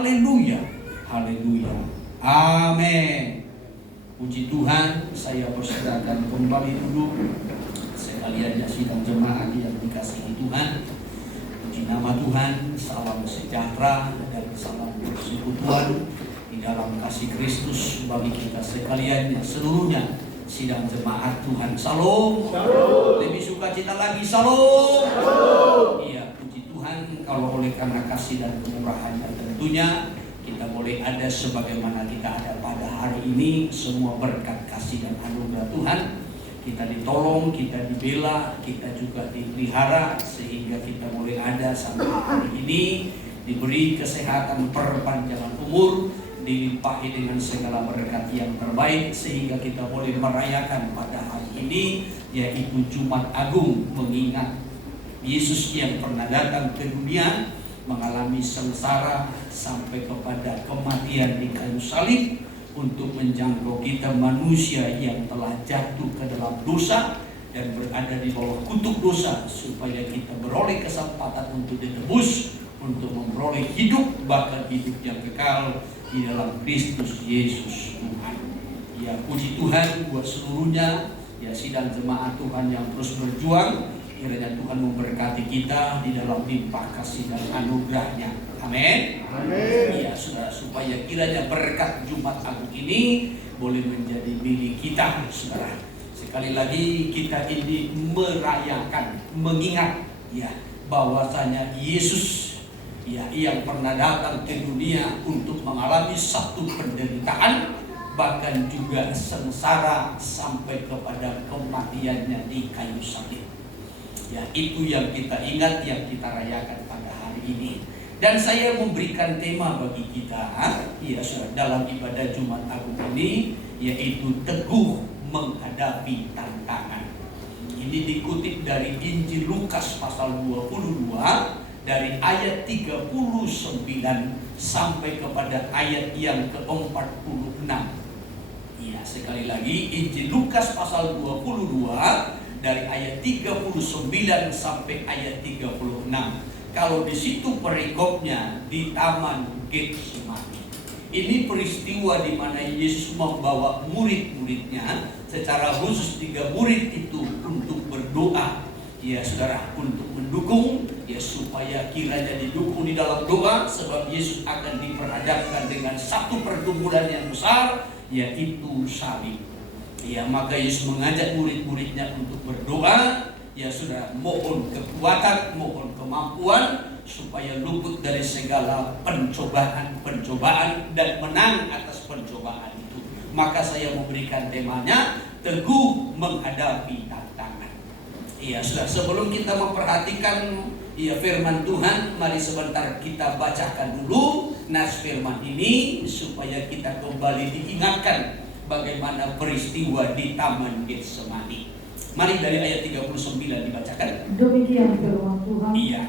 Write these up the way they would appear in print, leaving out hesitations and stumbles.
Haleluya, haleluya, amin. Puji Tuhan, saya persilakan kembali duduk. Sekalian sidang jemaat yang dikasihi Tuhan. Puji nama Tuhan, salam sejahtera dan salam persekutuan di dalam kasih Kristus bagi kita sekalian yang seluruhnya. Sidang jemaat Tuhan, salam. Lebih sukacita lagi, salam. Iya, puji Tuhan, kalau oleh karena kasih dan kemurahan tentunya kita boleh ada sebagaimana kita ada pada hari ini. Semua berkat kasih dan anugerah Tuhan, kita ditolong, kita dibela, kita juga dipelihara sehingga kita boleh ada sampai hari ini, diberi kesehatan, perpanjangan umur, dilimpahi dengan segala berkat yang terbaik sehingga kita boleh merayakan pada hari ini, yaitu Jumat Agung, mengingat Yesus yang pernah datang ke dunia, mengalami sengsara sampai kepada kematian di kayu salib untuk menjangkau kita manusia yang telah jatuh ke dalam dosa dan berada di bawah kutuk dosa, supaya kita beroleh kesempatan untuk ditebus, untuk memperoleh hidup, bahkan hidup yang kekal di dalam Kristus Yesus Tuhan. Ya, puji Tuhan buat seluruhnya, ya sidang jemaat Tuhan yang terus berjuang. Kiranya Tuhan memberkati kita di dalam limpah kasih dan anugerahnya. Amin. Amin. Ya, saudara, supaya kiranya berkat Jumat Agung ini boleh menjadi milik kita, saudara. Sekali lagi kita ini merayakan, mengingat ya bahwasanya Yesus ya yang pernah datang ke dunia untuk mengalami satu penderitaan, bahkan juga sengsara sampai kepada kematiannya di kayu salib. Ya, itu yang kita ingat, yang kita rayakan pada hari ini. Dan saya memberikan tema bagi kita, ya, dalam ibadah Jumat Agung ini, yaitu teguh menghadapi tantangan. Ini dikutip dari Injil Lukas pasal 22 dari ayat 39 sampai kepada ayat yang ke-46. Ya, sekali lagi Injil Lukas pasal 22 dari ayat 39 sampai ayat 36. Kalau di situ perikopnya di Taman Getsemani. Ini peristiwa di mana Yesus membawa murid-muridnya, secara khusus 3 murid itu untuk berdoa. Ya saudara, untuk mendukung, ya supaya kiranya didukung di dalam doa, sebab Yesus akan diperhadapkan dengan satu pergumulan yang besar, yaitu salib. Ya, maka Yesus mengajak murid-muridnya untuk berdoa, ya sudah, mohon kekuatan, mohon kemampuan supaya luput dari segala pencobaan dan menang atas pencobaan itu. Maka saya memberikan temanya teguh menghadapi tantangan. Ya sudah, sebelum kita memperhatikan ya firman Tuhan, mari sebentar kita bacakan dulu nas firman ini supaya kita kembali diingatkan bagaimana peristiwa di Taman Getsemani. Mari dari ayat 39 dibacakan. Demikian firman Tuhan. Iya.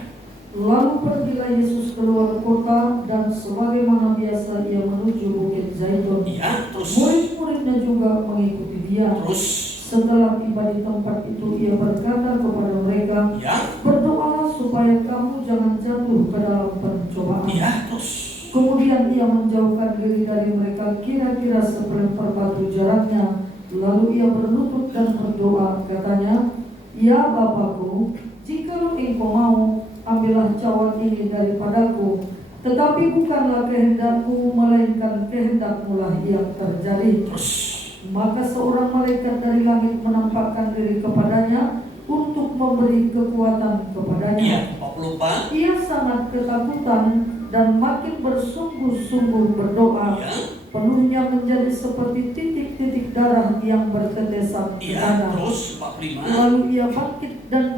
Lalu pergilah Yesus keluar kota, dan sebagaimana biasa ia menuju Bukit Zaitun. Iya, terus Murid-muridnya juga mengikuti dia. Terus Setelah tiba di tempat itu, ia berkata kepada mereka, ya. berdoalah supaya kamu jangan jatuh ke dalam pencobaan. Iya, terus Kemudian ia menjauhkan diri dari mereka kira-kira seperempat batu jaraknya. Lalu ia berlutut dan berdoa, katanya, ya Bapakku, jikalau engkau mau, ambillah cawan ini daripadaku. Tetapi bukanlah kehendakku, melainkan kehendakmu lah yang terjadi. Maka seorang malaikat dari langit menampakkan diri kepadanya untuk memberi kekuatan kepadanya. Iya, 44. Ia sangat ketakutan dan makin bersungguh-sungguh berdoa. Iya. Penuhnya menjadi seperti titik-titik darah yang bertetesan ke Iya, tanah. terus 45. Lalu ia bangkit dan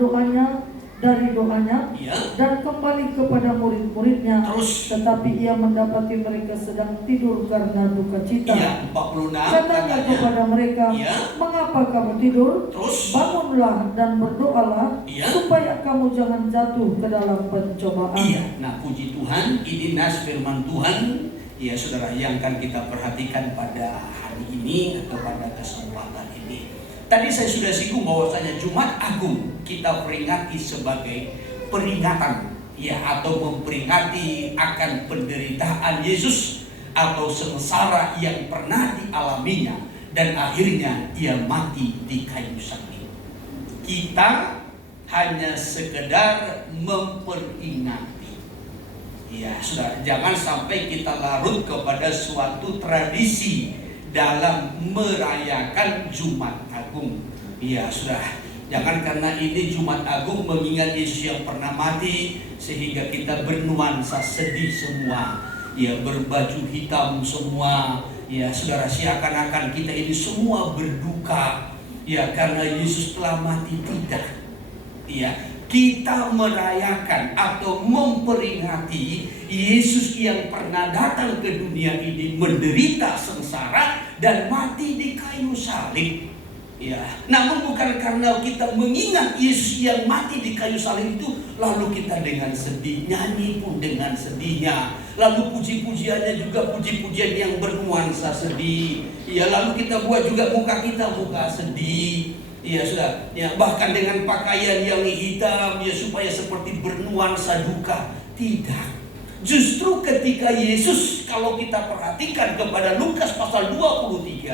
dari doanya Iya. dan kembali kepada murid-muridnya. Terus Tetapi ia mendapati mereka sedang tidur karena duka cita. iya, 46 Katanya katanya. kepada mereka, Iya. mengapa kamu tidur? Terus Bangunlah dan berdoalah, Iya. supaya kamu jangan jatuh ke dalam pencobaan. iya. Nah, puji Tuhan, ini nas firman Tuhan, ya saudara, yang akan kita perhatikan pada hari ini atau pada kesempatan ini. Tadi saya sudah singgung bahwasanya Jumat Agung kita peringati sebagai peringatan ya, atau memperingati akan penderitaan Yesus atau sengsara yang pernah dialaminya dan akhirnya ia mati di kayu salib. Kita hanya sekedar memperingati. Ya, sudah, jangan sampai kita larut kepada suatu tradisi dalam merayakan Jumat Agung. Ya, sudah, jangan karena ini Jumat Agung mengingat Yesus yang pernah mati sehingga kita bernuansa sedih semua. Ya, berbaju hitam semua. Ya, saudara, seakan-akan kita ini semua berduka. Ya, karena Yesus telah mati. Tidak. Ya, kita merayakan atau memperingati Yesus yang pernah datang ke dunia ini menderita sengsara dan mati di kayu salib. Ya, namun bukan karena kita mengingat Yesus yang mati di kayu salib itu lalu kita dengan sedih, nyanyi pun dengan sedihnya, lalu puji-pujiannya juga puji-pujian yang bernuansa sedih. Ya, lalu kita buat juga muka kita muka sedih. Ya, sudah, ya, bahkan dengan pakaian yang hitam, ya, supaya seperti bernuansa duka. Tidak. Justru ketika Yesus, kalau kita perhatikan kepada Lukas pasal 23,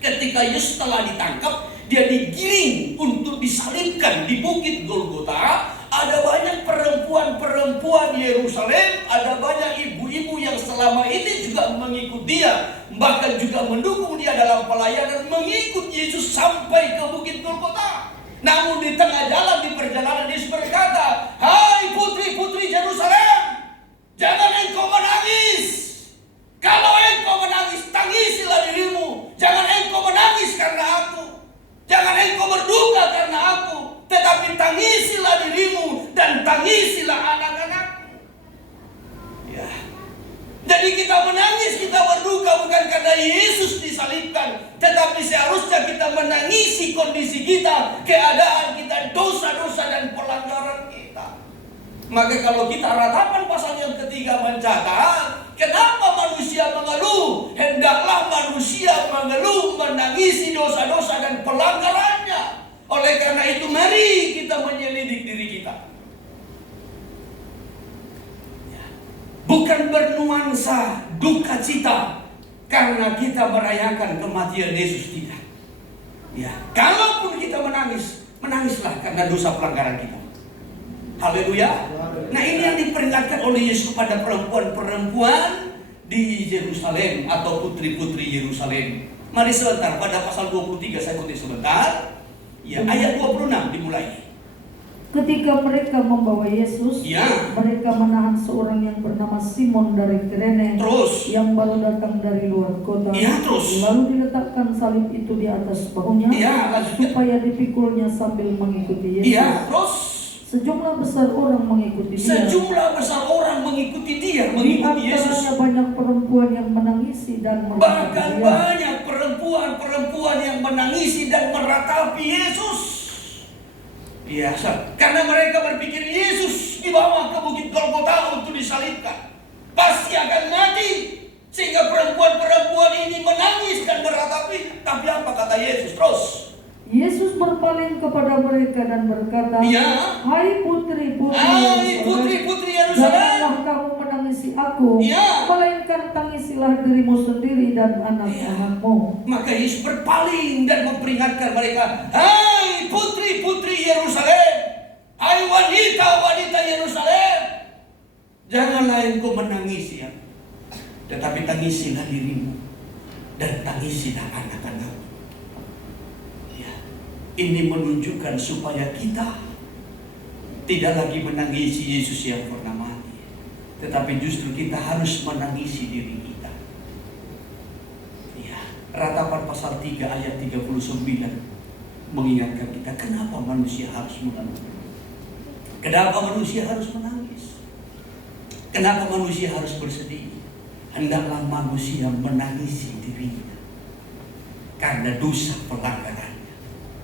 ketika Yesus telah ditangkap, dia digiring untuk disalibkan di bukit Golgota. Ada banyak perempuan-perempuan Yerusalem, ada banyak ibu-ibu yang selama ini juga mengikut dia, bahkan juga mendukung dia dalam pelayanan, mengikut Yesus sampai ke bukit Golgota. Namun di tengah jalan, di perjalanan, Yesus berkata, "Hai putri-putri Yerusalem, jangan engkau menangis. Kalau engkau menangis, tangisilah dirimu. Jangan engkau menangis karena aku. Jangan engkau berduka karena aku. Tetapi tangisilah dirimu dan tangisilah anak-anakmu." Ya. Jadi kita menangis, kita berduka bukan karena Yesus disalibkan, tetapi seharusnya kita menangisi kondisi kita, keadaan kita, dosa-dosa dan pelanggaran kita. Maka kalau kita ratapan pasal yang ketiga mencatat, kenapa manusia mengeluh? Hendaklah manusia mengeluh, menangisi dosa-dosa dan pelanggarannya. Oleh karena itu mari kita menyelidik diri kita. Bukan bernuansa duka cita karena kita merayakan kematian Yesus, tidak. Ya, kalaupun kita menangis, menangislah karena dosa pelanggaran kita. Haleluya. Nah, ini yang diperingatkan oleh Yesus kepada perempuan-perempuan di Yerusalem atau putri-putri Yerusalem. Mari sebentar, pada pasal 23 saya kutip sebentar. Ya, ayat 26 dimulai. Ketika mereka membawa Yesus, Ya. mereka menahan seorang yang bernama Simon dari Kirene, Terus. yang baru datang dari luar kota. Ya, terus. Lalu diletakkan salib itu di atas bahunya, Ya, lanjutkan. supaya dipikulnya sambil mengikuti Yesus. Ya, terus. Sejumlah besar orang mengikuti dia. Sejumlah besar orang mengikuti dia, Di mengikuti Yesus. antaranya banyak perempuan yang menangisi dan meratapi Bahkan dia. banyak perempuan-perempuan yang menangisi dan meratapi Yesus. Ya, karena mereka berpikir Yesus dibawa ke bukit Golgota untuk disalibkan, pasti akan mati. Sehingga perempuan-perempuan ini menangis dan meratapi. Tapi apa kata Yesus? Terus Yesus berpaling kepada mereka dan berkata, Ya. Hai putri-putri Hai putri-putri Yerusalem, janganlah kamu menangisi aku, Ya. melainkan tangisilah dirimu sendiri dan anak-anakmu. maka Yesus berpaling dan memperingatkan mereka, hai putri-putri Yerusalem, hai wanita-wanita Yerusalem, janganlah engkau menangisi, ya, tetapi tangisilah dirimu dan tangisilah anak-anakmu. Ya, ini menunjukkan supaya kita tidak lagi menangisi Yesus yang pernah mati, tetapi justru kita harus menangisi diri kita. Ya, Ratapan pasal 3 ayat 39 mengingatkan kita, kenapa manusia harus mengeluh? Kenapa manusia harus menangis? Kenapa manusia harus bersedih? Hendaklah manusia menangisi dirinya karena dosa pelanggarannya.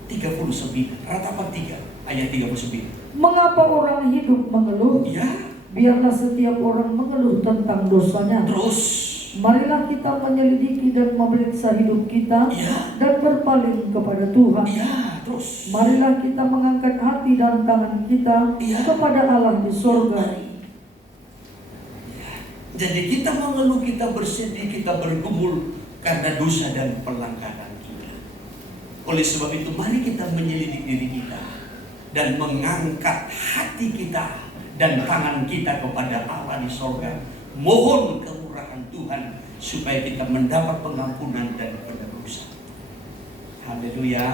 39, Ratapan 3 ayat 39. Mengapa orang hidup mengeluh? Ya, Biarlah setiap orang mengeluh tentang dosanya. terus. Marilah kita menyelidiki dan memeriksa hidup kita, Ya, dan berpaling kepada Tuhan. ya, terus. Marilah kita mengangkat hati dan tangan kita Iya. kepada Allah di sorga. Ya. Jadi kita mengeluh, kita bersedih, kita bergumul karena dosa dan pelanggaran kita. Oleh sebab itu mari kita menyelidik diri kita dan mengangkat hati kita dan tangan kita kepada Allah di sorga. Mohon kemurahan Tuhan supaya kita mendapat pengampunan dan penebusan. Haleluya.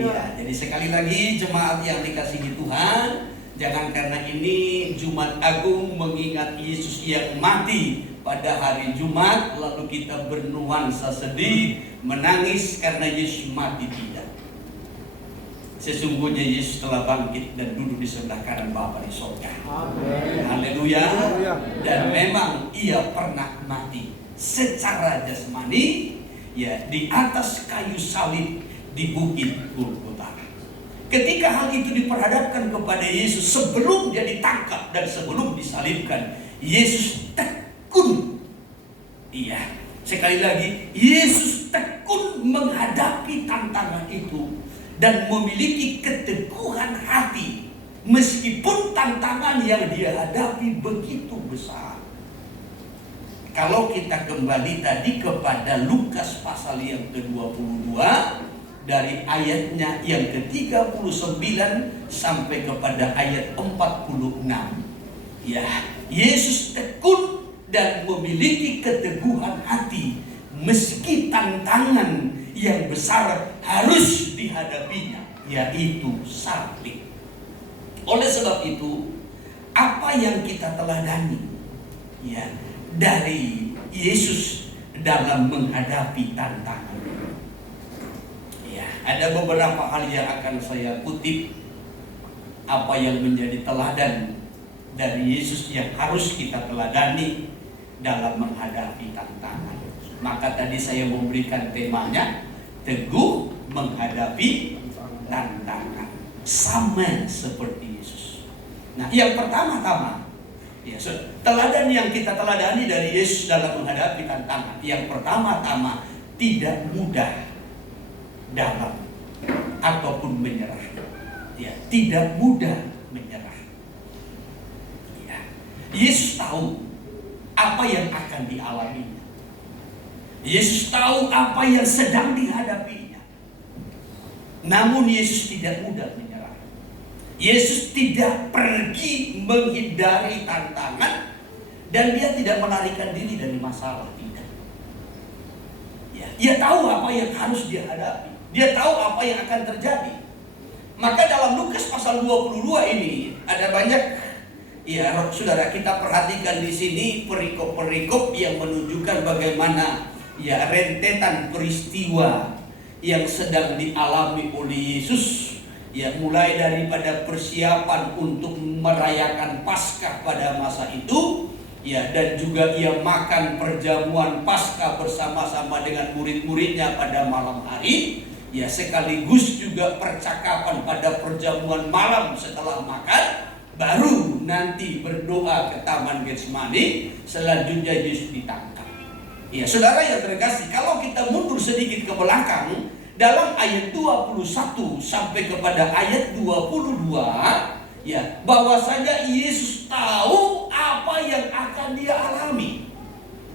Ya, jadi sekali lagi jemaat yang dikasihi Tuhan, jangan karena ini Jumat Agung mengingat Yesus yang mati pada hari Jumat lalu kita bernuansa sedih, menangis karena Yesus mati. Tidak. Sesungguhnya Yesus telah bangkit dan duduk di sebelah kanan Bapa di surga. Haleluya. Dan memang ia pernah mati secara jasmani, ya, di atas kayu salib di bukit Golgota. Ketika hal itu diperhadapkan kepada Yesus sebelum dia ditangkap dan sebelum disalibkan, Yesus tekun. Iya, sekali lagi Yesus tekun menghadapi tantangan itu dan memiliki keteguhan hati meskipun tantangan yang dia hadapi begitu besar. Kalau kita kembali tadi kepada Lukas pasal yang ke-22 dari ayatnya yang ke-39 sampai kepada ayat 46. Ya, Yesus tekun dan memiliki keteguhan hati meski tantangan yang besar harus dihadapinya, yaitu salib. Oleh sebab itu, apa yang kita teladani, ya, dari Yesus dalam menghadapi tantangan. Ya, ada beberapa hal yang akan saya kutip apa yang menjadi teladan dari Yesus yang harus kita teladani dalam menghadapi tantangan. Maka tadi saya memberikan temanya teguh menghadapi tantangan, sama seperti Yesus. Nah, yang pertama-tama, ya, teladan yang kita teladani dari Yesus dalam menghadapi tantangan. Yang pertama-tama, tidak mudah dalam ataupun menyerah. Ya, tidak mudah menyerah. Ya. Yesus tahu apa yang akan dialaminya. Yesus tahu apa yang sedang dihadapinya. Namun Yesus tidak mudah menyerah. Yesus tidak pergi menghindari tantangan dan dia tidak melarikan diri dari masalah. Tidak. Ya, dia tahu apa yang harus dia hadapi. Dia tahu apa yang akan terjadi. Maka dalam Lukas pasal 22 ini ada banyak, ya, saudara, kita perhatikan di sini perikop-perikop yang menunjukkan bagaimana, ya, rentetan peristiwa yang sedang dialami oleh Yesus. Ya, mulai daripada persiapan untuk merayakan Paskah pada masa itu, ya, dan juga ia makan perjamuan Paskah bersama-sama dengan murid-muridnya pada malam hari. Ya, sekaligus juga percakapan pada perjamuan malam setelah makan, baru nanti berdoa ke Taman Getsemani, selanjutnya Yesus ditangkap. Ya, saudara yang terkasih, kalau kita mundur sedikit ke belakang, dalam ayat 21 sampai kepada ayat 22, ya, bahwasanya Yesus tahu apa yang akan dia alami.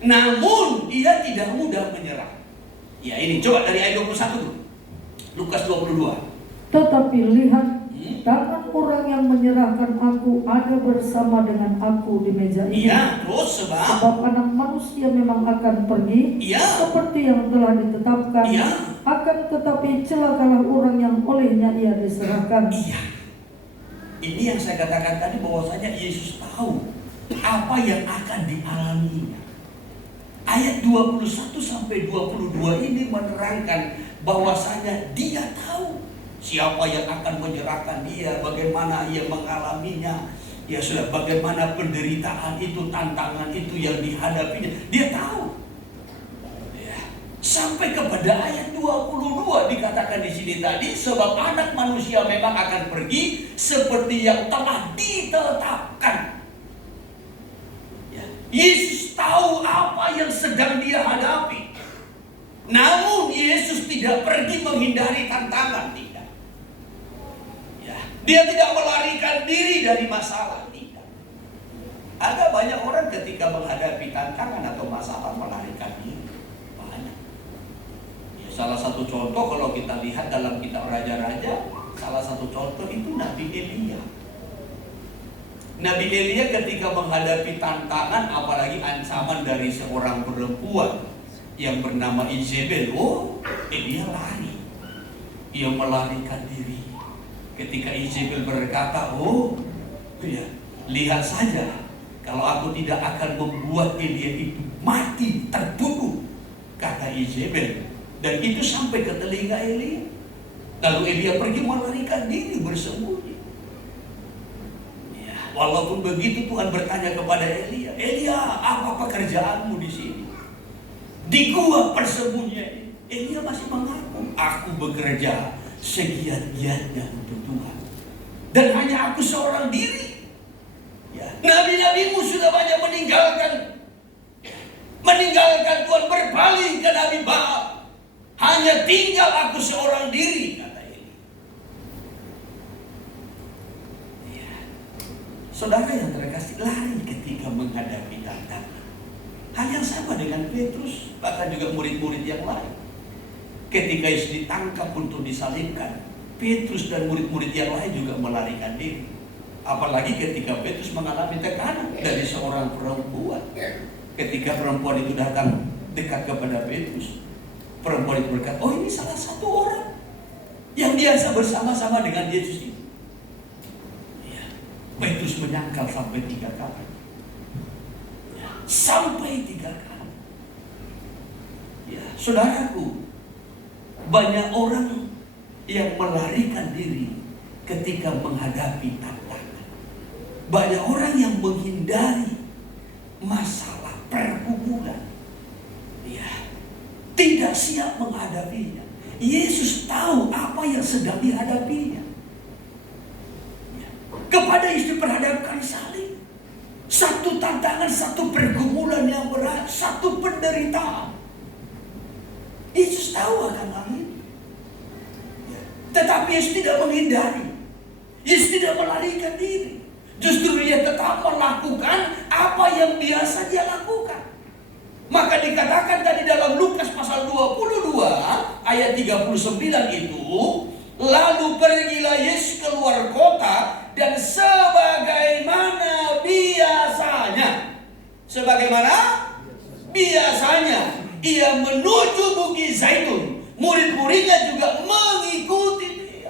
Namun dia tidak mudah menyerah. Ya, ini coba dari ayat 21 dulu. Lukas 22. Tetapi lihat, tangan orang yang menyerahkan aku ada bersama dengan aku di meja ini. Iya, terus Sebab Anak Manusia memang akan pergi, iya, seperti yang telah ditetapkan. iya, Akan tetapi celakalah orang yang olehnya ia diserahkan. iya. Ini yang saya katakan tadi, bahwasanya Yesus tahu apa yang akan dialaminya. Ayat 21 sampai 22 ini menerangkan bahwasanya dia tahu siapa yang akan menyerahkan dia, bagaimana ia mengalaminya. Ya sudah, bagaimana penderitaan itu, tantangan itu yang dihadapinya, dia tahu. Ya. Sampai kepada ayat 22 dikatakan di sini tadi, sebab Anak Manusia memang akan pergi seperti yang telah ditetapkan. Yesus tahu apa yang sedang dia hadapi. Namun Yesus tidak pergi menghindari tantangan, tidak. Dia tidak melarikan diri dari masalah. Tidak. Ada banyak orang ketika menghadapi tantangan atau masalah melarikan diri. Banyak. Ya, salah satu contoh kalau kita lihat dalam kitab Raja-Raja, salah satu contoh itu Nabi Elia. Nabi Elia ketika menghadapi tantangan, apalagi ancaman dari seorang perempuan yang bernama Izebel, Elia lari. Ia melarikan diri. Ketika Izebel berkata, lihat saja, kalau aku tidak akan membuat Elia itu mati, terbunuh, kata Izebel. Dan itu sampai ke telinga Elia. Lalu Elia pergi melarikan diri, bersembunyi. Ya, walaupun begitu Tuhan bertanya kepada Elia, Elia, apa pekerjaanmu di sini? Di gua persembunyian. Elia masih mengaku, aku bekerja segiat-giatnya untuk Tuhan. Dan hanya aku seorang diri. Ya, nabi-nabimu sudah banyak meninggalkan Tuhan, berpaling ke Nabi Baal. Hanya tinggal aku seorang diri, kata Elia. Ya. Saudara yang terkasih, lari ketika menghadapi tantangan. Hal yang sama dengan Petrus, bahkan juga murid-murid yang lain. Ketika Yesus ditangkap untuk disalibkan, Petrus dan murid-murid yang lain juga melarikan diri. Apalagi ketika Petrus mengalami tekanan dari seorang perempuan. Ketika perempuan itu datang dekat kepada Petrus, perempuan itu berkata, ini salah satu orang yang biasa bersama-sama dengan Yesus itu. Ya. Petrus menyangkal sampai 3 kali. Ya. Sampai 3 kali. Ya, saudaraku, banyak orang yang melarikan diri ketika menghadapi tantangan. Banyak orang yang menghindari masalah pergumulan. Ya, tidak siap menghadapinya. Yesus tahu apa yang sedang dihadapinya. Ya. Kepada Yesus diperhadapkan salib. Satu tantangan, satu pergumulan yang berat, satu penderitaan. Yesus tahu akan hal ini. Ya. Tetapi Yesus tidak menghindari. Yesus tidak melarikan diri. Justru dia tetap melakukan apa yang biasa dia lakukan. Maka dikatakan tadi dalam Lukas pasal 22 ayat 39 itu, lalu pergilah Yesus keluar kota dan sebagaimana biasanya. Sebagaimana biasanya. Ia menuju Bukit Zaitun. Murid-muridnya juga mengikuti dia.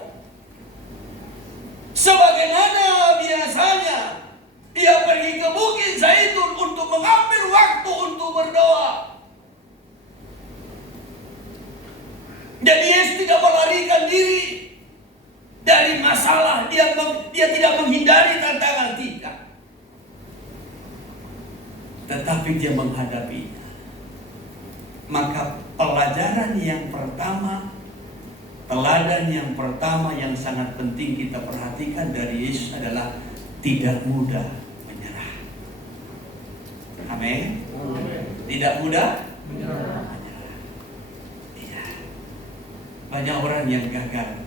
Sebagaimana biasanya, ia pergi ke Bukit Zaitun untuk mengambil waktu untuk berdoa. Jadi Yesus tidak melarikan diri dari masalah. Dia tidak menghindari tantangan, tidak. Tetapi dia menghadapinya. Maka pelajaran yang pertama, teladan yang pertama yang sangat penting kita perhatikan dari Yesus adalah tidak mudah menyerah. Amin. Tidak mudah menyerah. Iya. Banyak orang yang gagal,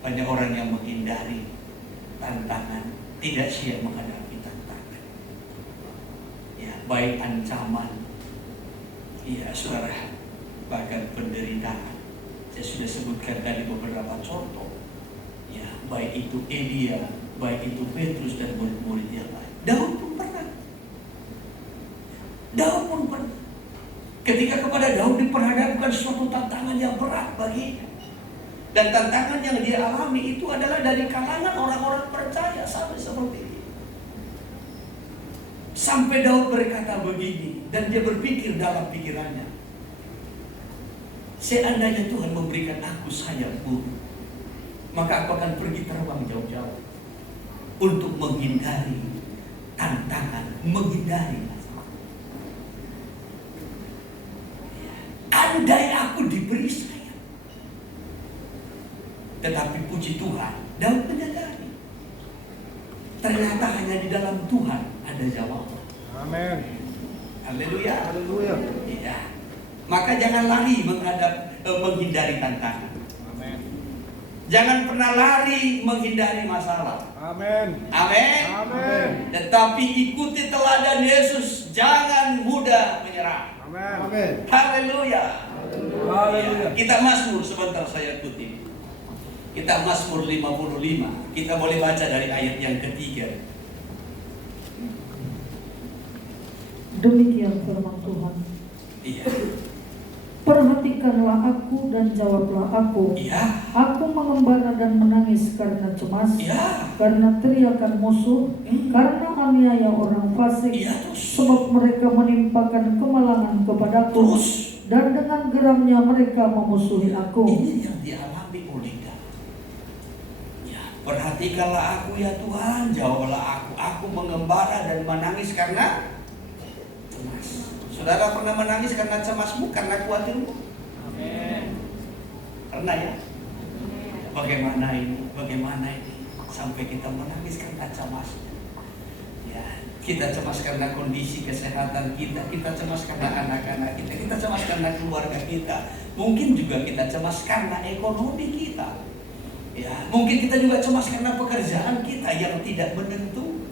banyak orang yang menghindari tantangan, tidak siap menghadapi tantangan. Ya, baik ancaman, iya saudara, bahkan penderitaan. Saya sudah sebutkan tadi beberapa contoh. Ya, baik itu Elia, baik itu Petrus dan murid-murid yang lain. Daud pun pernah. Ketika kepada Daud diperhadapkan suatu tantangan yang berat baginya. Dan tantangan yang dia alami itu adalah dari kalangan orang-orang percaya, sampai seperti ini. Sampai Daud berkata begini, dan dia berpikir dalam pikirannya, seandainya Tuhan memberikan aku sayap burung, maka aku akan pergi terbang jauh-jauh untuk menghindari tantangan, menghindari masalah. Andai aku diberi sayap. Tetapi puji Tuhan, Daud menyadari ternyata hanya di dalam Tuhan ada jawaban. Amin. Haleluya. Haleluya. Iya. Maka jangan lari menghindari tantangan. Amin. Jangan pernah lari menghindari masalah. Amin. Amin. Amin. Tetapi ikuti teladan Yesus, jangan mudah menyerah. Amin. Haleluya. Haleluya. Kita Mazmur, sebentar saya kutip. Kita Mazmur 55. Kita boleh baca dari ayat yang ketiga. Demikian firman Tuhan. Iya. Perhatikanlah aku dan jawablah aku. Iya. Aku mengembara dan menangis karena cemas, Iya. karena teriakan musuh, karena aniaya orang fasik. Iya, terus. Sebab mereka menimpakan kemalangan kepadaku, Terus. dan dengan geramnya mereka memusuhi aku. Ini yang dialami oleh Daud. Ya, perhatikanlah aku ya Tuhan, jawablah aku. Aku mengembara dan menangis karena cemas. Saudara pernah menangis karena cemasmu, karena khawatirmu? Amin. Pernah ya? Bagaimana ini? Bagaimana ini? Sampai kita menangis karena cemas. Ya, kita cemas karena kondisi kesehatan kita cemas karena anak-anak kita cemas karena keluarga kita. Mungkin juga kita cemas karena ekonomi kita. Ya, mungkin kita juga cemas karena pekerjaan kita yang tidak menentu,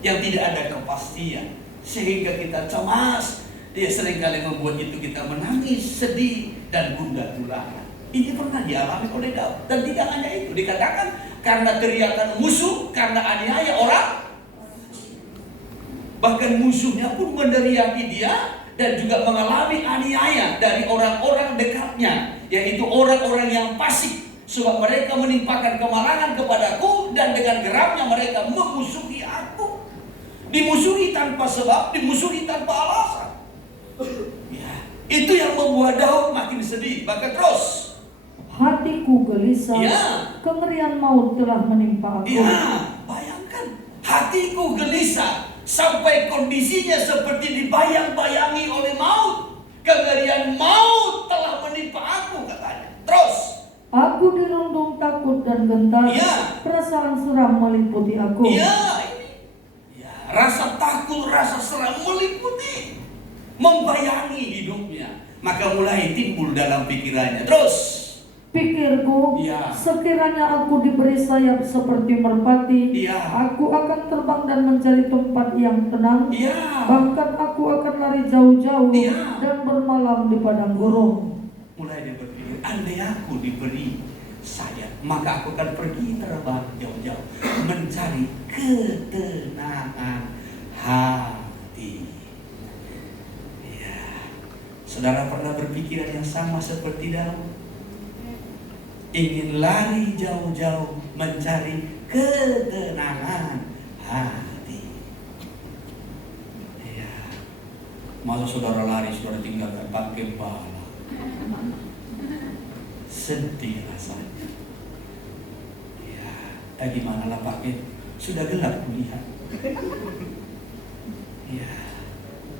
yang tidak ada kepastian, sehingga kita cemas. Dia seringkali membuat itu kita menangis, sedih, dan gundah gulana. Ini pernah dialami oleh Daud. Dan tidak hanya itu, dikatakan karena teriakan musuh, karena aniaya orang. Bahkan musuhnya pun meneriaki dia dan juga mengalami aniaya dari orang-orang dekatnya, yaitu orang-orang yang fasik. Sebab mereka menimpakan kemalangan kepadaku dan dengan geramnya mereka memusuhi aku. Dimusuhi tanpa sebab, dimusuhi tanpa alasan. Ya, itu yang membuat Daud makin sedih. Bahkan terus, Hatiku gelisah, ya, kengerian maut telah menimpa aku. ya, bayangkan, hatiku gelisah sampai kondisinya seperti dibayang-bayangi oleh maut. Kengerian maut telah menimpa aku, katanya. Terus, Aku dirundung takut dan gentar, ya, perasaan seram meliputi aku. ya, ini, ya, rasa takut, rasa seram meliputi, membayangi hidupnya. Maka mulai timbul dalam pikirannya. Terus, Pikirku, ya, sekiranya aku diberi sayap seperti merpati, ya, aku akan terbang dan mencari tempat yang tenang. ya, Bahkan aku akan lari jauh-jauh Ya. dan bermalam di padang gurun. mulai dia berpikir, andai aku diberi sayap, maka aku akan pergi terbang jauh-jauh mencari ketenangan hati. Ya, saudara pernah berpikiran yang sama seperti Daud? Ingin lari jauh-jauh mencari ketenangan hati. Ya, masa saudara lari, saudara tinggalkan Pak Gembala? Sedih rasanya. Ya, gimana lah Pak Gem? Sudah gelap kuliah. Ya,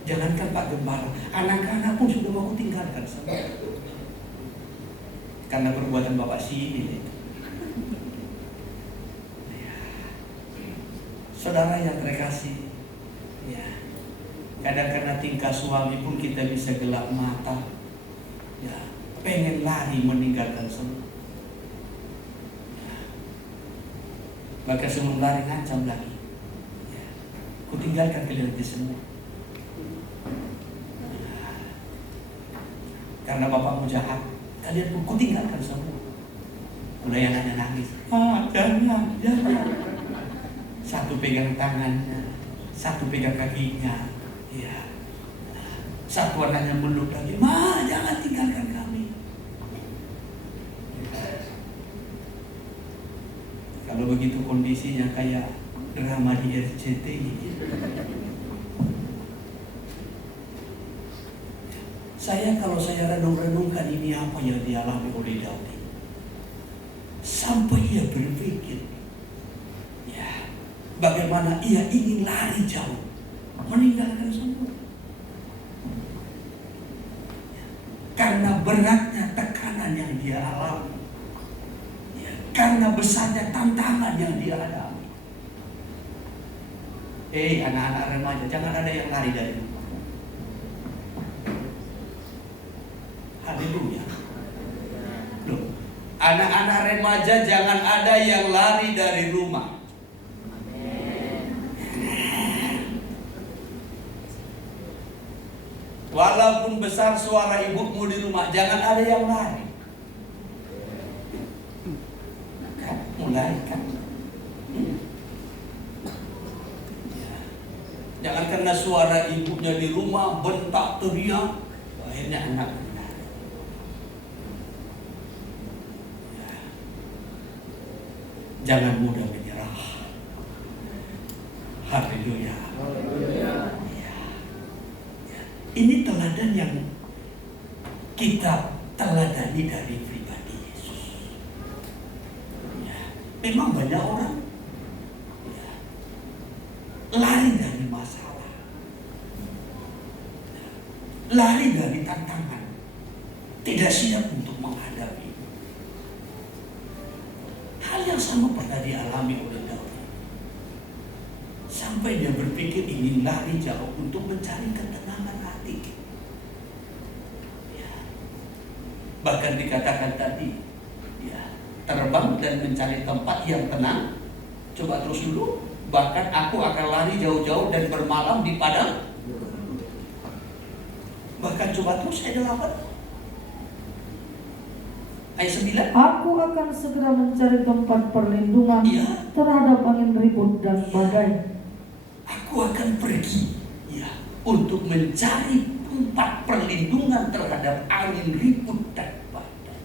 jangankan Pak Gembala, anak-anak pun sudah mau tinggalkan sama. Karena perbuatan Bapak Sidil itu. Ya. Saudara yang terkasih, ya, kadang karena tingkah suami pun kita bisa gelap mata, ya, pengen lari meninggalkan semua. Ya. Maka sebelum lari ngancam lagi, ya, ku tinggalkan kalian itu semua. Ya. Karena bapakmu jahat, kalian pun ku tinggalkan semua. Mulai anaknya nangis, jangan. Satu pegang tangannya, satu pegang kakinya, ya. Satu anaknya meluk lagi, jangan tinggalkan kami. Ya. Kalau begitu kondisinya kayak drama di RCTI. Kalau saya renung-renungkan ini apa yang dialami oleh Daud, sampai ia berpikir, ya, bagaimana ia ingin lari jauh, meninggalkan semua, karena beratnya tekanan yang dia alami, ya, karena besarnya tantangan yang dia hadapi. Anak-anak remaja, jangan ada yang lari dari rumah. Haleluya. Loh, Anak-anak remaja jangan ada yang lari dari rumah. Walaupun besar suara ibumu di rumah, jangan ada yang lari. Kan, mulai kan. Jangan karena suara ibunya di rumah bentak teriak, akhirnya anak benar. Jangan mudah menyerah. Haleluya. Ini teladan yang kita teladani dari pribadi Yesus. Ya, memang banyak orang ya, lari dari masalah, ya, lari dari tantangan, tidak siap untuk menghadapi. Hal yang sama pernah dialami oleh Daud. Sampai dia berpikir ingin lari jauh untuk mencari ketenangan hati. Ya. Bahkan dikatakan tadi, ya, terbang dan mencari tempat yang tenang. Coba terus dulu. Bahkan aku akan lari jauh-jauh dan bermalam di padang. Bahkan coba terus ayat 8. Ayat 9. Aku akan segera mencari tempat perlindungan Ya. terhadap angin ribut dan badai. Aku akan pergi, ya, untuk mencari tempat perlindungan terhadap angin ribut dan badai.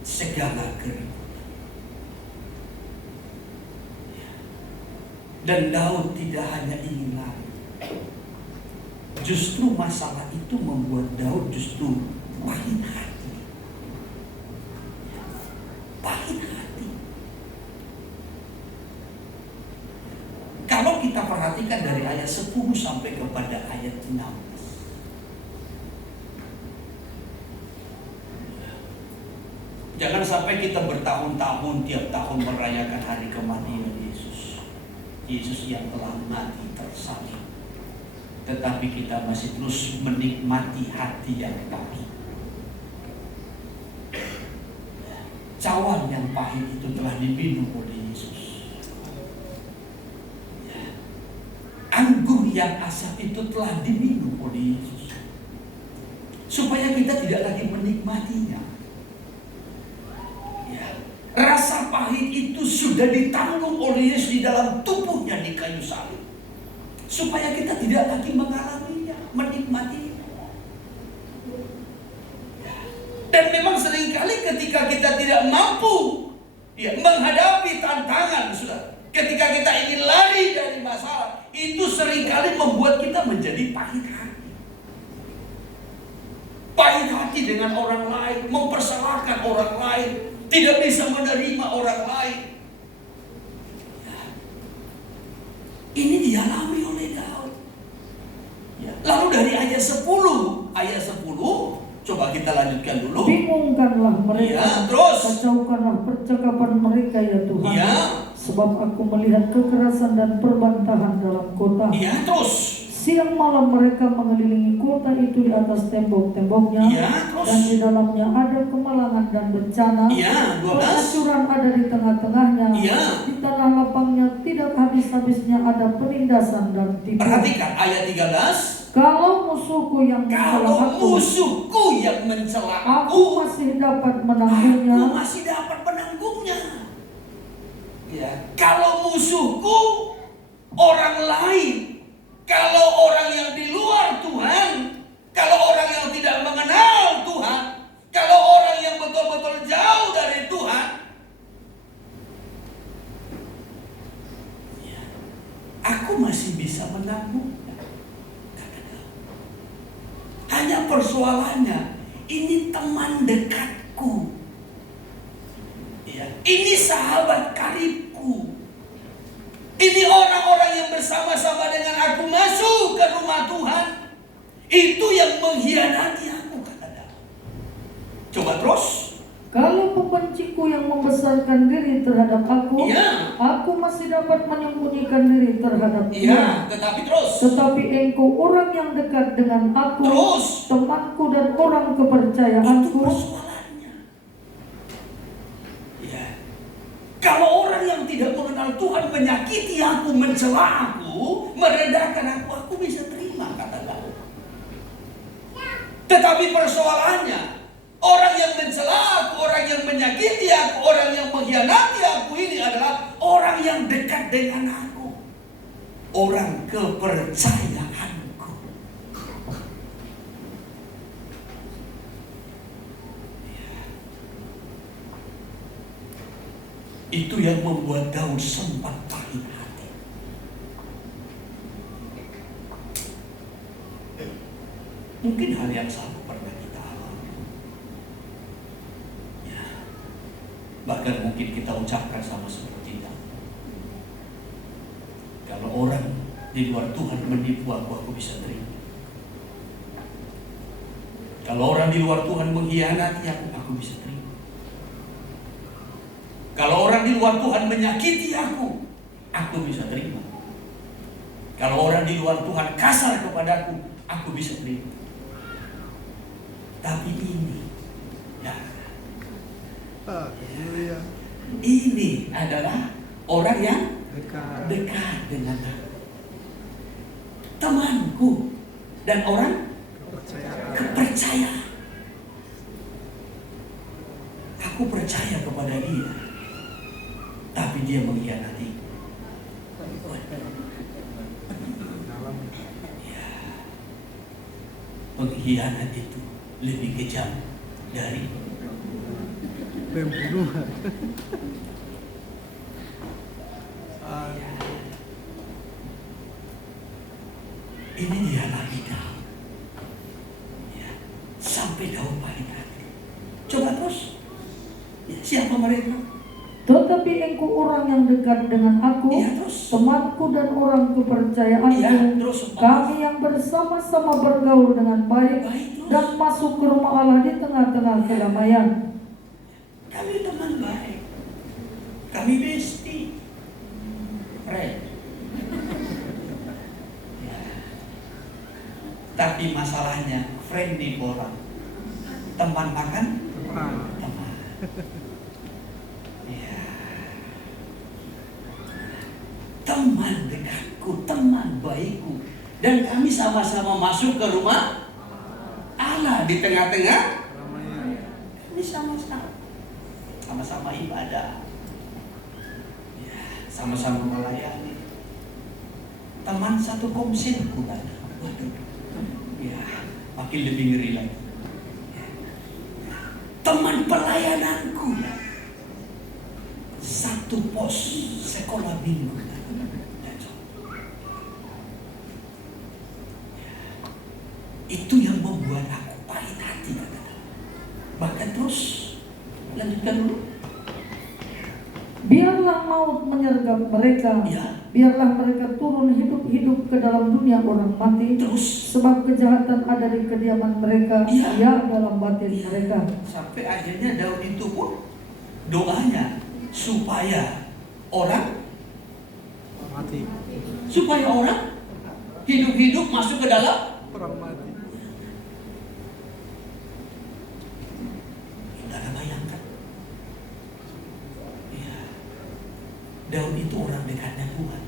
Segala keributan. Ya. Dan Daud tidak hanya ingin lari. Justru masalah itu membuat Daud justru pahit hati. Ya. Pahit hati. Kalau kita perhatikan dari ayat 10 sampai kepada ayat 16. Jangan sampai kita bertahun-tahun tiap tahun merayakan hari kematian Yesus. Yesus yang telah mati tersalib. Tetapi kita masih terus menikmati hati yang pahit. Cawan yang pahit itu telah diminum oleh Yesus. Anggur yang asam itu telah diminum oleh Yesus, supaya kita tidak lagi menikmatinya. Ya. Rasa pahit itu sudah ditanggung oleh Yesus di dalam tubuhnya di kayu salib, supaya kita tidak lagi mengalaminya, menikmatinya. Ya. Dan memang seringkali ketika kita tidak mampu ya, menghadapi tantangan, ketika kita ingin lari dari masalah, itu seringkali membuat kita menjadi pahit hati. Pahit hati dengan orang lain, mempersalahkan orang lain, tidak bisa menerima orang lain. Ya. Ini dialami oleh Daud. Ya. Lalu dari ayat 10, coba kita lanjutkan dulu. Bingungkanlah mereka, Ya, terus. kacaukanlah percakapan mereka ya Tuhan. Ya. Sebab aku melihat kekerasan dan perbantahan dalam kota. Ya, terus. Siang malam mereka mengelilingi kota itu di atas tembok-temboknya, Ya, terus. dan di dalamnya ada kemalangan dan bencana. Ya, 12. Penghancuran ada di tengah-tengahnya. Ya. Di tanah lapangnya tidak habis-habisnya ada penindasan dan tipu. Perhatikan ayat 13. Kalau musuhku yang mencela Kalau aku, musuhku yang mencela aku masih dapat menanggungnya. aku masih dapat menanggungnya. Ya, kalau musuhku orang lain, kalau orang yang di luar Tuhan, kalau orang yang tidak mengenal Tuhan, kalau orang yang betul-betul jauh dari Tuhan, ya, aku masih bisa menanggungnya. Hanya persoalannya, ini teman dekatku. Ya, ini sahabat karibku. Ini orang-orang yang bersama-sama dengan aku masuk ke rumah Tuhan. Itu yang mengkhianati aku, kata Daud. Coba terus. Kalau pembenciku yang membesarkan diri terhadap aku, Iya. aku masih dapat menyembunyikan diri terhadap dia. Iya, tetapi terus. Tetapi engkau orang yang dekat dengan aku, Terus. temanku dan orang Itu kepercayaanku. persoalannya. Ya. Kalau orang yang tidak mengenal Tuhan menyakiti aku, mencela aku, merendahkan aku bisa terima, kata Daud. Tetapi persoalannya, orang yang mencela aku, orang yang menyakiti aku, orang yang mengkhianati aku ini adalah orang yang dekat dengan aku. Orang kepercayaanku. Itu yang membuat Daud sempat pahit hati. Mungkin hal yang sama pernah kita alami. Ya. Bahkan mungkin kita ucapkan sama seperti Daud. Kalau orang di luar Tuhan menipu aku bisa terima. Kalau orang di luar Tuhan mengkhianati aku bisa terima. Kalau orang di luar Tuhan menyakiti aku bisa terima. Kalau orang di luar Tuhan kasar kepadaku, aku bisa terima. Tapi ini, ya, Haleluya. ini adalah orang yang Dekat. dekat dengan aku. Temanku dan orang kepercayaan. Aku percaya kepada dia, tapi dia mengkhianati. Ya, pengkhianat itu lebih kejam dari Pembunuhan. ini dia lagi Daud. Ya, sampai Daud pahit hati. Coba terus. Ya, siapa mereka? Tetapi engkau orang yang dekat dengan aku, Iya, terus. temanku dan orang kepercayaanku, Iya, terus. kami yang bersama-sama bergaul dengan baik Baik, terus. dan masuk ke rumah Allah di tengah-tengah keramaian. Kami teman baik. Kami bestie. Friend. Ya. Tapi masalahnya friendly orang. Teman makan, teman. Ya. Teman dekatku, teman baikku. Dan kami sama-sama masuk ke rumah Allah di tengah-tengah. Kami sama-sama ibadah. Ya, sama-sama melayani. Teman satu komsinku kan. Waduh. Ya, makin lebih ngeri lagi. Ya. Teman pelayananku. Ya. Satu pos sekolah minggu. Itu yang membuat aku pahit hati, kata. Bahkan terus lanjutkan dulu. Biarlah maut menyergap mereka, Ya. biarlah mereka turun hidup-hidup ke dalam dunia orang mati. Terus Sebab kejahatan ada di kediaman mereka, Iya. ya dalam batin mereka. sampai akhirnya Daud itu pun doanya supaya orang Mati. hidup-hidup masuk ke dalam. Orang mati. Saudara bayangkan. Ya. Daud itu orang dekatnya Tuhan.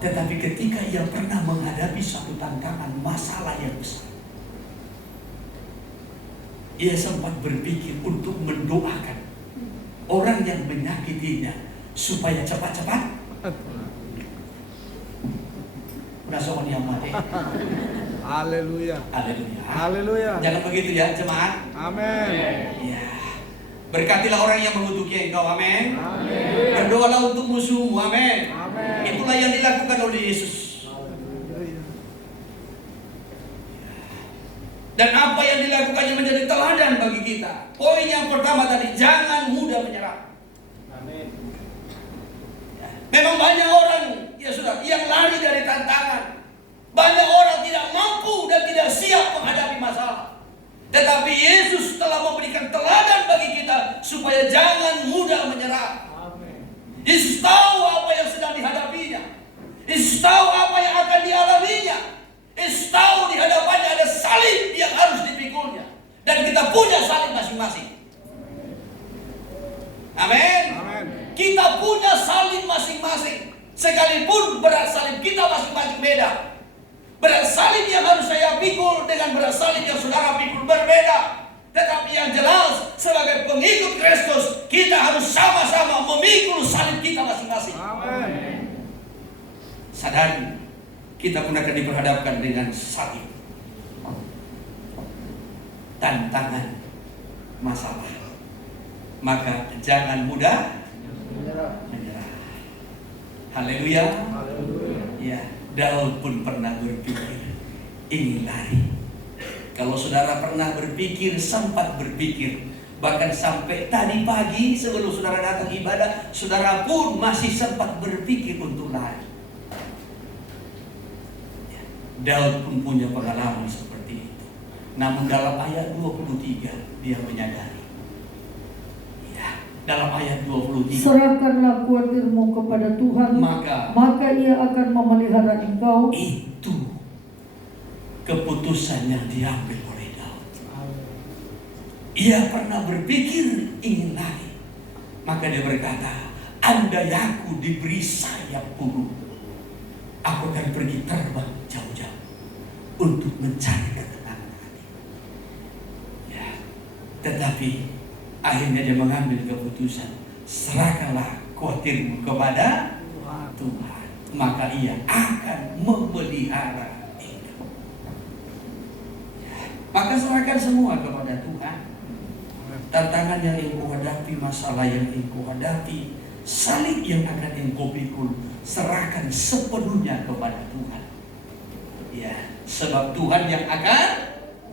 Tetapi ketika ia pernah menghadapi satu tantangan, masalah yang besar, ia sempat berpikir untuk mendoakan orang yang menyakitinya supaya cepat-cepat masuk yang mati. Haleluya. Haleluya. Haleluya. Jangan begitu ya, jemaat. Amin. Ya. Berkatilah orang yang mengutuki engkau, amin. Amin. Berdoalah untuk musuhmu, amin. Amin. Itulah yang dilakukan oleh Yesus. Haleluya. Dan apa yang dilakukannya menjadi teladan bagi kita. Poin yang pertama tadi, jangan mudah menyerah. Amin. Ya. Memang banyak orang, ya sudah, yang lari dari tantangan. Banyak orang tidak mampu dan tidak siap menghadapi masalah. Tetapi Yesus Yesus tahu apa yang akan dialaminya. Yesus tahu di hadapannya ada salib yang harus dipikulnya. Dan kita punya salib masing-masing. Amin. Amin. Kita punya salib masing-masing. Sekalipun berat salib kita masing-masing beda. Berat salib yang harus saya pikul dengan berat salib yang saudara pikul berbeda. Tetapi yang jelas, sebagai pengikut Kristus, kita harus sama-sama memikul salib kita masing-masing. Amin. Sadari, kita pun akan diperhadapkan dengan salib. Tantangan, masalah. Maka jangan mudah menyerah. Haleluya. Haleluya. Ya, Daud pun pernah berpikir ingin lari. Kalau saudara pernah berpikir, sempat berpikir, bahkan sampai tadi pagi sebelum saudara datang ibadah, saudara pun masih sempat berpikir untuk lari. Ya, Daud pun punya pengalaman seperti itu. Namun dalam ayat 23 dia menyadari. Dalam ayat 23, serahkanlah kuatirmu kepada Tuhan, maka Ia akan memelihara engkau. Itu keputusan yang diambil oleh Daud. Ia pernah berpikir ingin lari, maka dia berkata, andai aku diberi sayap burung, aku akan pergi terbang jauh-jauh untuk mencari ketenangan hati. Ya, tetapi akhirnya dia mengambil keputusan, serahkanlah kuatirmu kepada Tuhan, maka Ia akan memelihara engkau. Ya, maka serahkan semua kepada Tuhan. Tantangan yang engkau hadapi, masalah yang engkau hadapi, salib yang akan engkau pikul, serahkan sepenuhnya kepada Tuhan. Ya, sebab Tuhan yang akan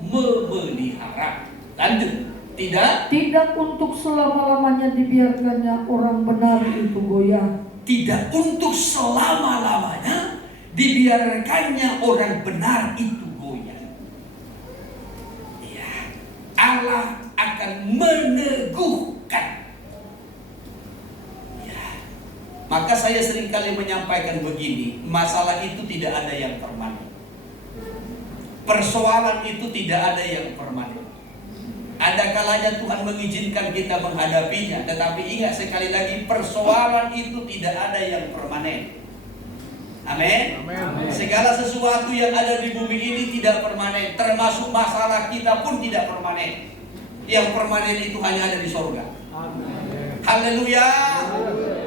memelihara. Lanjut. Tidak untuk selama-lamanya dibiarkannya orang benar itu goyah. Tidak untuk selama-lamanya dibiarkannya orang benar itu goyah. Ya, Allah akan meneguhkan. Ya, maka saya seringkali menyampaikan begini, masalah itu tidak ada yang permanen. Persoalan itu tidak ada yang permanen. Ada kalanya Tuhan mengizinkan kita menghadapinya, tetapi ingat sekali lagi, persoalan itu tidak ada yang permanen. Amin. Segala sesuatu yang ada di bumi ini tidak permanen, termasuk masalah kita pun tidak permanen. Yang permanen itu hanya ada di surga. Haleluya.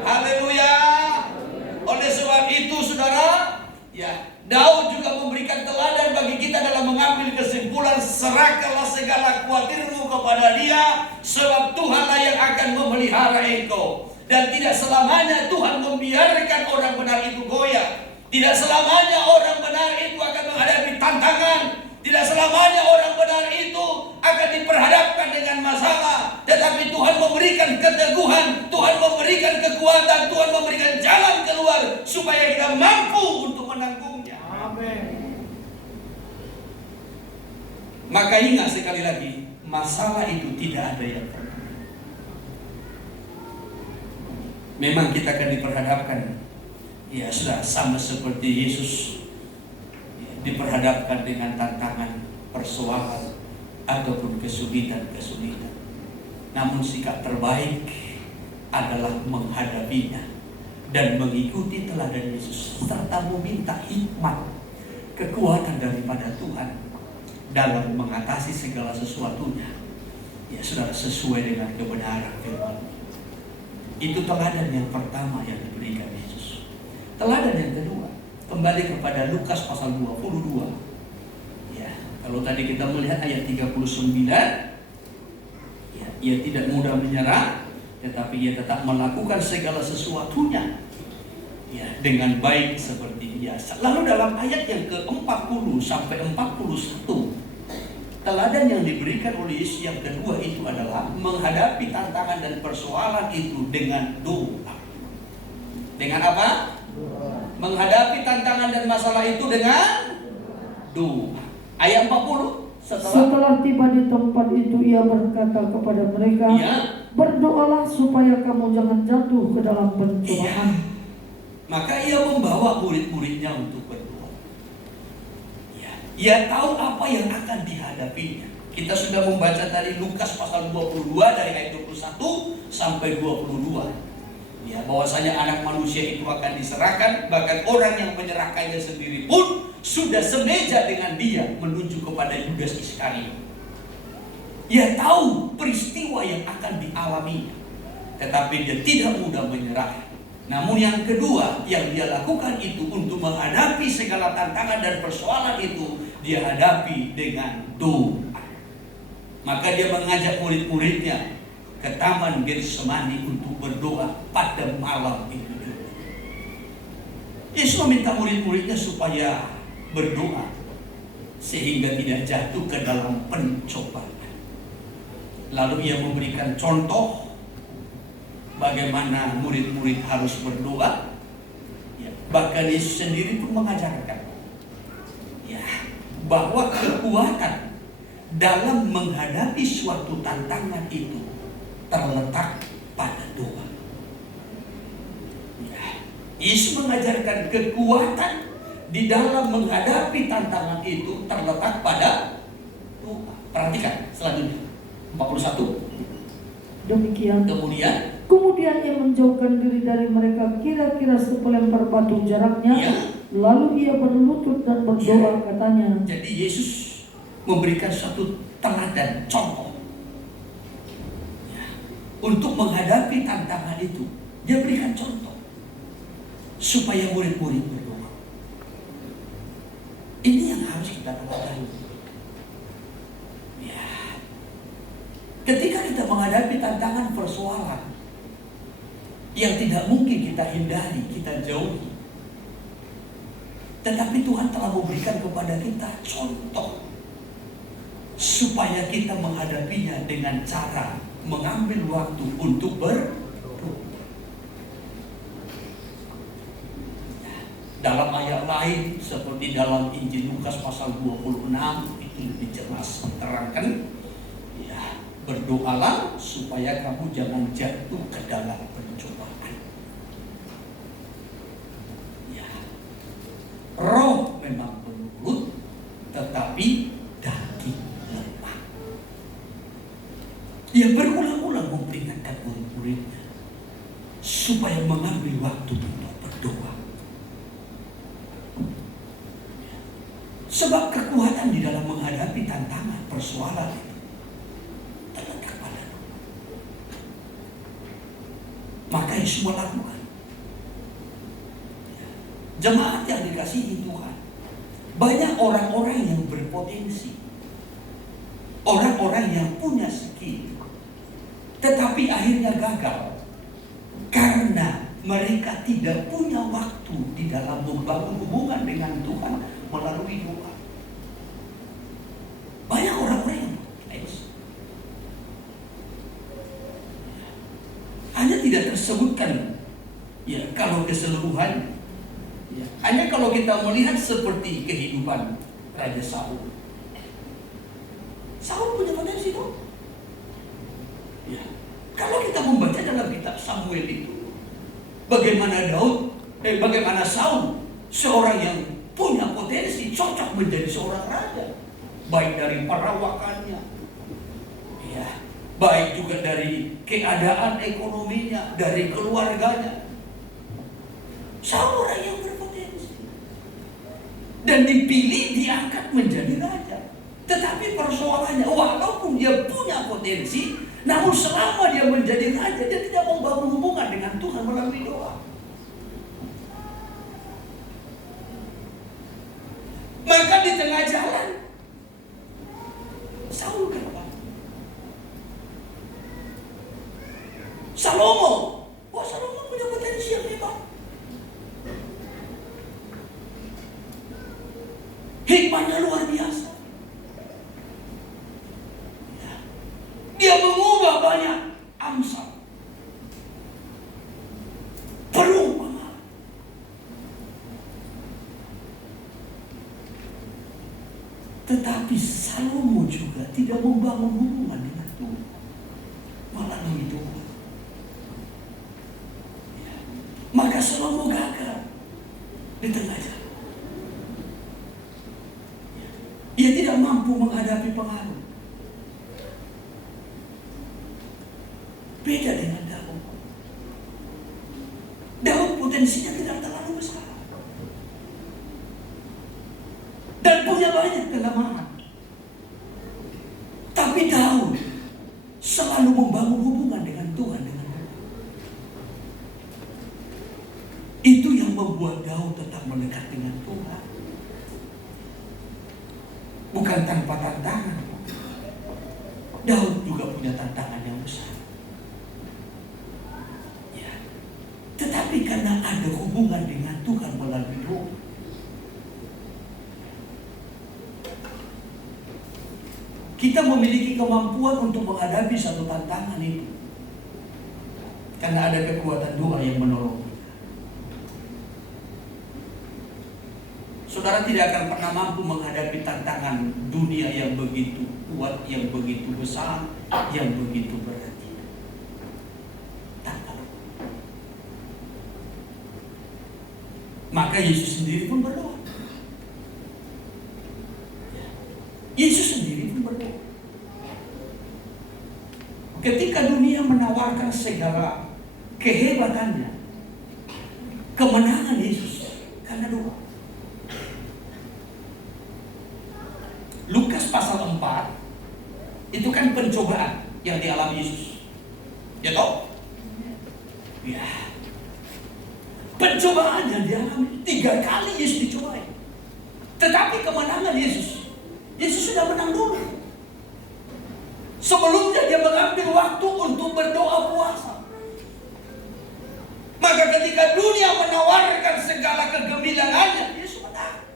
Haleluya. Oleh sebab itu saudara, ya, Daud juga memberikan teladan bagi kita dalam mengambil kesimpulan, serahkanlah segala kuatirmu kepada Dia, sebab Tuhanlah yang akan memelihara engkau. Dan tidak selamanya Tuhan membiarkan orang benar itu goyah. Tidak selamanya orang benar itu akan menghadapi tantangan. Tidak selamanya orang benar itu akan diperhadapkan dengan masalah. Tetapi Tuhan memberikan keteguhan, Tuhan memberikan kekuatan, Tuhan memberikan jalan keluar supaya kita mampu untuk menanggungnya. Maka ingat sekali lagi, masalah itu tidak ada yang permanen. Memang kita akan diperhadapkan, ya sudah sama seperti Yesus, ya, diperhadapkan dengan tantangan, persoalan ataupun kesulitan-kesulitan. Namun sikap terbaik adalah menghadapinya dan mengikuti teladan Yesus, serta meminta hikmat, kekuatan daripada Tuhan dalam mengatasi segala sesuatunya. Ya saudara, sesuai dengan kebenaran firman. Itu teladan yang pertama yang diberikan Yesus. Teladan yang kedua, kembali kepada Lukas pasal 22. Ya, kalau tadi kita melihat ayat 39, ya, ia tidak mudah menyerah, tetapi ia tetap melakukan segala sesuatunya, ya, dengan baik seperti biasa. Lalu dalam ayat yang ke-40 sampai 41, teladan yang diberikan oleh Yesus yang kedua itu adalah menghadapi tantangan dan persoalan itu dengan doa. Dengan apa? Doa. Menghadapi tantangan dan masalah itu dengan doa. Ayat 40. Setelah tiba di tempat itu, ia berkata kepada mereka, ya, berdoalah supaya kamu jangan jatuh ke dalam pencobaan. Maka ia membawa murid-muridnya untuk berdoa. Ia tahu apa yang akan dihadapinya. Kita sudah membaca tadi Lukas pasal 22 dari ayat 21 sampai 22. Bahwasanya anak manusia itu akan diserahkan, bahkan orang yang menyerahkannya sendiri pun sudah semeja dengan dia menuju kepada Yudas Iskariot. Ia tahu peristiwa yang akan dialaminya, tetapi dia tidak mudah menyerah. Namun yang kedua yang dia lakukan itu untuk menghadapi segala tantangan dan persoalan itu, dia hadapi dengan doa. Maka dia mengajak murid-muridnya ke Taman Getsemani untuk berdoa pada malam itu juga. Yesus meminta murid-muridnya supaya berdoa sehingga tidak jatuh ke dalam pencobaan. Lalu ia memberikan contoh bagaimana murid-murid harus berdoa. Bahkan Yesus sendiri pun mengajarkan bahwa kekuatan dalam menghadapi suatu tantangan itu terletak pada doa. Yesus mengajarkan kekuatan di dalam menghadapi tantangan itu terletak pada doa. Perhatikan selanjutnya 41. Demikian. Kemudian ia menjauhkan diri dari mereka kira-kira sepelempar batu jaraknya. Lalu ia berlutut dan berdoa, katanya. Jadi Yesus memberikan suatu teladan, contoh untuk menghadapi tantangan itu. Dia berikan contoh supaya murid-murid berdoa. Ini yang harus kita ketahui. Ketika kita menghadapi tantangan persoalan yang tidak mungkin kita hindari, kita jauhi, tetapi Tuhan telah memberikan kepada kita contoh supaya kita menghadapinya dengan cara mengambil waktu untuk berdoa. Dalam ayat lain seperti dalam Injil Lukas pasal 26 itu lebih jelas diterangkan, berdoalah supaya kamu jangan jatuh ke dalam pencobaan. Roh memang menurut, tetapi daging lemah. Ia berulang-ulang memperingatkan murid-muridnya supaya mengambil waktu untuk berdoa. Sebab kekuatan di dalam menghadapi tantangan persoalan itu terletak pada doa. Maka Yesus melakukan. Jemaat yang dikasihi Tuhan, banyak orang-orang yang berpotensi, orang-orang yang punya skill, tetapi akhirnya gagal karena mereka tidak punya waktu di dalam membangun hubungan dengan Tuhan melalui doa. Banyak orang-orang yang hanya tidak tersebutkan kalau keseluruhan. Hanya kalau kita melihat seperti kehidupan Raja Saul. Saul punya potensi dong. Kalau kita membaca dalam kitab Samuel itu, bagaimana bagaimana Saul, seorang yang punya potensi cocok menjadi seorang raja, baik dari perawakannya, baik juga dari keadaan ekonominya, dari keluarganya. Saul orang yang berpotensi dan dipilih, diangkat menjadi raja. Tetapi persoalannya, walaupun dia punya potensi, namun selama dia menjadi raja, dia tidak membangun hubungan dengan Tuhan melalui doa. Maka di tengah jalan Saul kenapa? Salomo punya potensi yang hebat. Hikmahnya luar biasa. Dia mengubah banyak amsal, perumpamaan. Tetapi Salomo juga tidak membangun hubungan dengan Tuhan melalui doa. Maka Salomo gagal. Di tengah jalan. Ia tidak mampu menghadapi pengaruh. Beda dengan Daud. Daud potensinya tidak terlalu besar. Dan punya banyak kelemahan. Tapi Daud selalu membangun hubungan dengan Tuhan. Itu yang membuat Daud tetap mendekat dengan Tuhan. Bukan tanpa tantangan. Daud juga punya tantangan yang besar. Ya. Tetapi karena ada hubungan dengan Tuhan melalui doa. Kita memiliki kemampuan untuk menghadapi satu tantangan itu. Karena ada kekuatan doa yang menolong. Saudara tidak akan pernah mampu menghadapi tantangan dunia yang begitu kuat, yang begitu besar, yang begitu berat. Tanpa. Maka Yesus sendiri pun berdoa. Yesus sendiri pun berdoa. Ketika dunia menawarkan segala kehebatannya, kemenangan Yesus karena doa. Lukas pasal 4 itu kan pencobaan yang dialami Yesus. Ya toh? Ya. Pencobaan yang dialami 3 kali Yesus dicobai. Tetapi kemenangan Yesus sudah menang dulu. Sebelumnya dia mengambil waktu untuk berdoa puasa. Maka ketika dunia menawarkan segala kegemilangannya, Yesus menang.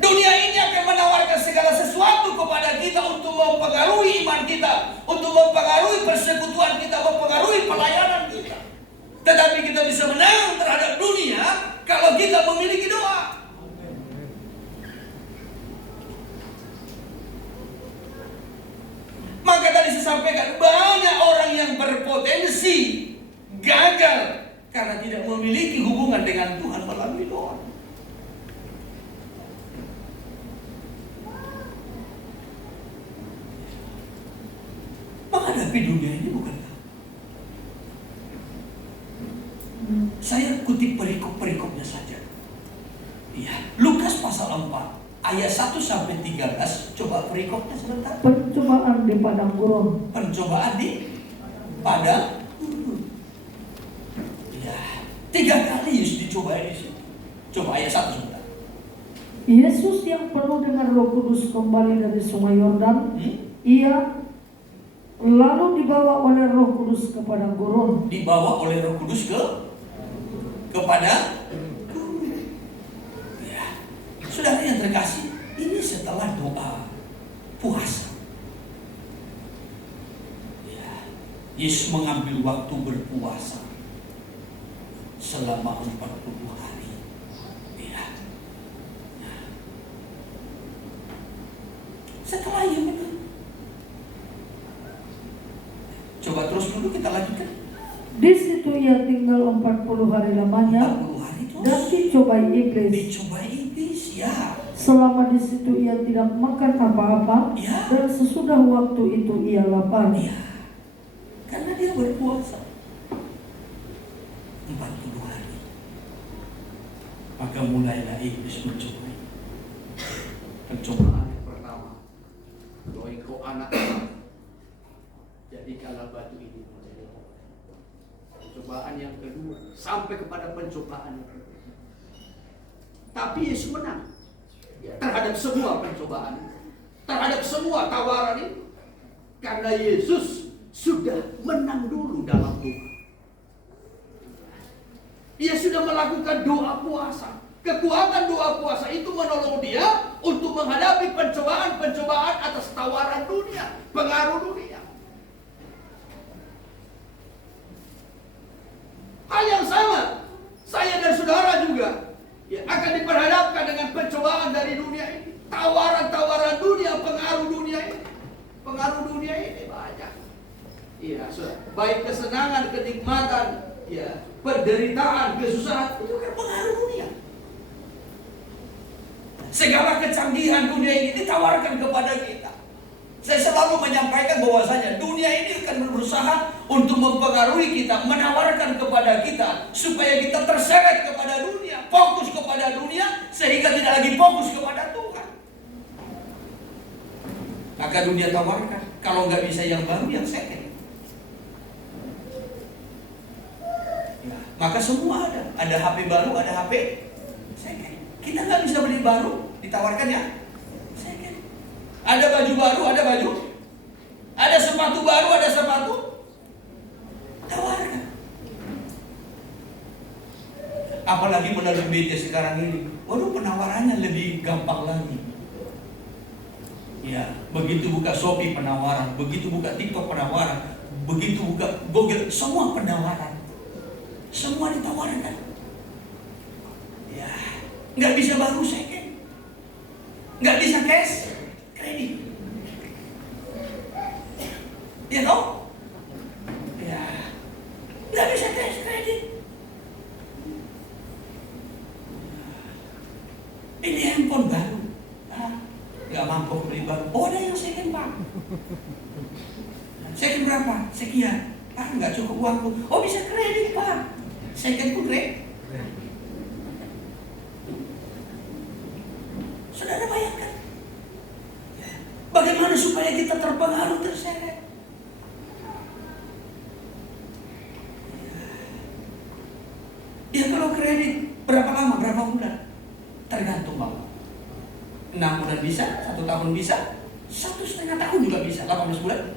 Dunia ini akan menawarkan segala sesuatu kepada kita untuk mempengaruhi iman kita, untuk mempengaruhi persekutuan kita, mempengaruhi pelayanan kita. Tetapi kita bisa menang terhadap dunia kalau kita memiliki doa. Maka tadi saya sampaikan, banyak orang yang berpotensi gagal karena tidak memiliki hubungan dengan Tuhan melalui doa. Menghadapi dunia ini bukan. Saya kutip perikop-perikopnya saja. Ya, Lukas pasal 4 ayat 1 sampai 13. Coba perikopnya sebentar. Percobaan di padang gurun. Pencobaan di padang gurun. Ya, 3 kali Yesus dicobai di situ. Coba ayat 1 sebentar. Yesus yang penuh dengan Roh Kudus kembali dari Sungai Yordan. Ia lalu dibawa oleh Roh Kudus ke padang gurun. Dibawa oleh Roh Kudus kepada ya. Saudara yang terkasih, ini setelah doa puasa. Ya. Yesus mengambil waktu berpuasa selama 40 hari. Ya. Nah. Setelah ia menang. Coba terus dulu kita lanjutkan. Di situ ia tinggal 40 hari lamanya. 40 hari terus. Dan dicobai iblis. Dicobai iblis, ya. Selama di situ ia tidak makan apa-apa. Ya. Dan sesudah waktu itu ia lapar. Ya. Karena dia berpuasa 40 hari. Maka mulailah iblis mencobai. Pencobaan yang pertama, bahwa engkau anak Allah, jadikanlah batu ini menjadi roti. Pencobaan yang kedua, sampai kepada pencobaan yang kedua. Tapi Yesus menang terhadap semua pencobaan, terhadap semua tawaran itu, karena Yesus sudah menang dulu dalam doa. Dia sudah melakukan doa puasa. Kekuatan doa puasa itu menolong dia untuk menghadapi pencobaan-pencobaan atas tawaran dunia, pengaruh dunia. Hal yang sama, saya dan saudara juga ya, akan diperhadapkan dengan pencobaan dari dunia ini. Tawaran-tawaran dunia, pengaruh dunia ini. Pengaruh dunia ini banyak. Iya, baik kesenangan, kenikmatan, ya, penderitaan, kesusahan, itu kan pengaruh dunia. Segala kecanggihan dunia ini ditawarkan kepada kita. Saya selalu menyampaikan bahwasanya dunia ini akan berusaha untuk mempengaruhi kita, menawarkan kepada kita supaya kita terseret kepada dunia, fokus kepada dunia sehingga tidak lagi fokus kepada Tuhan. Maka dunia tawarkan, kalau nggak bisa yang baru, yang second. Ya, maka semua ada HP baru, ada HP second. Kita nggak bisa beli baru, ditawarkan ya second. Ada baju baru, ada baju. Ada sepatu baru, ada sepatu. Tawarkan. Apalagi melalui media sekarang ini. Waduh, penawarannya lebih gampang lagi. Ya, begitu buka Shopee penawaran, begitu buka TikTok penawaran, begitu buka Google, semua penawaran. Semua ditawarkan. Ya, nggak bisa baru second. Nggak bisa cash. Kredit. Ya toh? Ya. Nggak bisa cash kredit. Ini handphone baru. Nggak mampu beli baru. Oh, ada yang second, Pak. Second berapa? Sekian. Nggak cukup uangku. Oh, bisa kredit, Pak. Second ku kredit. Saudara bayangkan. Bagaimana supaya kita terpengaruh, terseret? Ya kalau kredit berapa lama, berapa bulan? Tergantung Bapak. 6 bulan bisa, 1 tahun bisa, 1,5 tahun juga bisa, 18 bulan.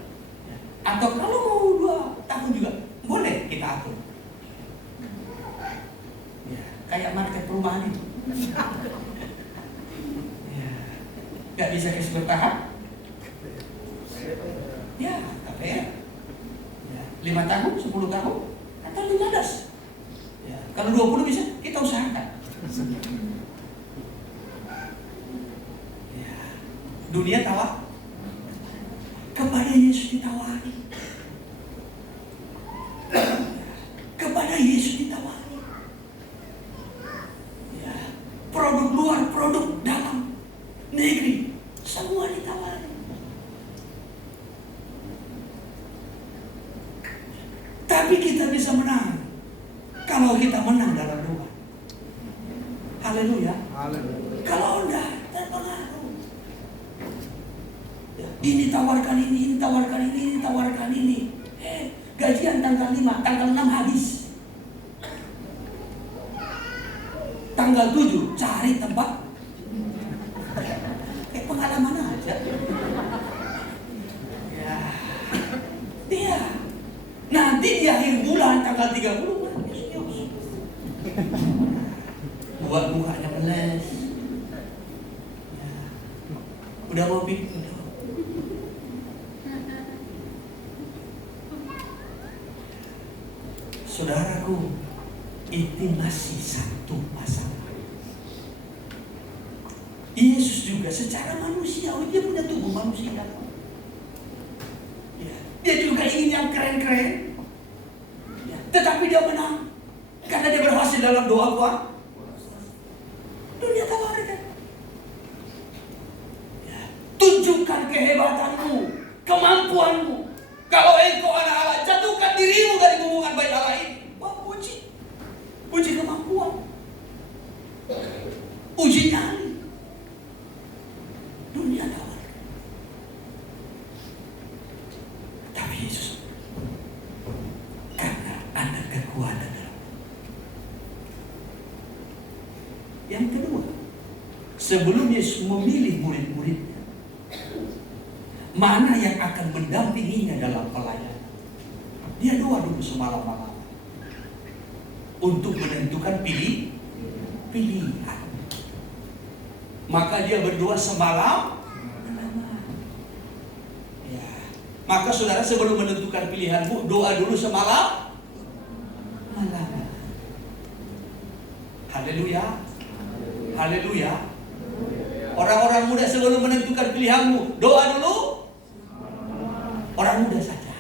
Atau kalau mau 2 tahun juga, boleh kita atur. Ya, kayak market perumahan itu. Ya, nggak bisa cash bertahap. Ya, KPR. Ya, 5 tahun, 10 tahun, atau 15. Ya, kalau 20 bisa, kita usahakan. Ya, dunia tawar. Kepada Yesus ditawari. Ya, kepada Yesus ditawari. Ya, produk luar, produk dalam negeri, semua ditawari. Tapi kita bisa menang kalau kita menang dalam doa. Haleluya. Kalau enggak, terpengaruh. Ya, ini tawarkan ini tawarkan ini tawarkan ini. Gajian tanggal 5, tanggal 6 habis. Tanggal 7 cari tempat. Kayak pengalaman aja. Ya. Dia nanti di akhir bulan tanggal 30 buat mukanya meles. Ya. Udah mau bikin. Saudaraku, itu masih satu masalah. Yesus juga secara manusiawi, dia punya tubuh manusia. Ya. Dia juga ingin yang keren-keren. Ya. Tetapi dia menang karena dia berhasil dalam doa. Dunia tawarkan. Ya. Tunjukkan kehebatanmu, kemampuanmu. Kalau engkau anak Allah, jatuhkan dirimu dari hubungan baik Allah ini. Wah, uji kemampuan, uji nyali. Dunia tawar. Tapi Yesus, karena ada kekuatan dalam. Yang kedua, sebelum Yesus memilih murid-muridnya, mana yang akan mendampinginya dalam pelayanan, dia doa dulu semalam-malam untuk menentukan pilihan. Maka dia berdoa semalam. Ya. Maka saudara, sebelum menentukan pilihanmu, doa dulu semalam malam. Haleluya. Haleluya. Orang-orang muda sebelum menentukan pilihanmu, doa dulu. Orang muda saja.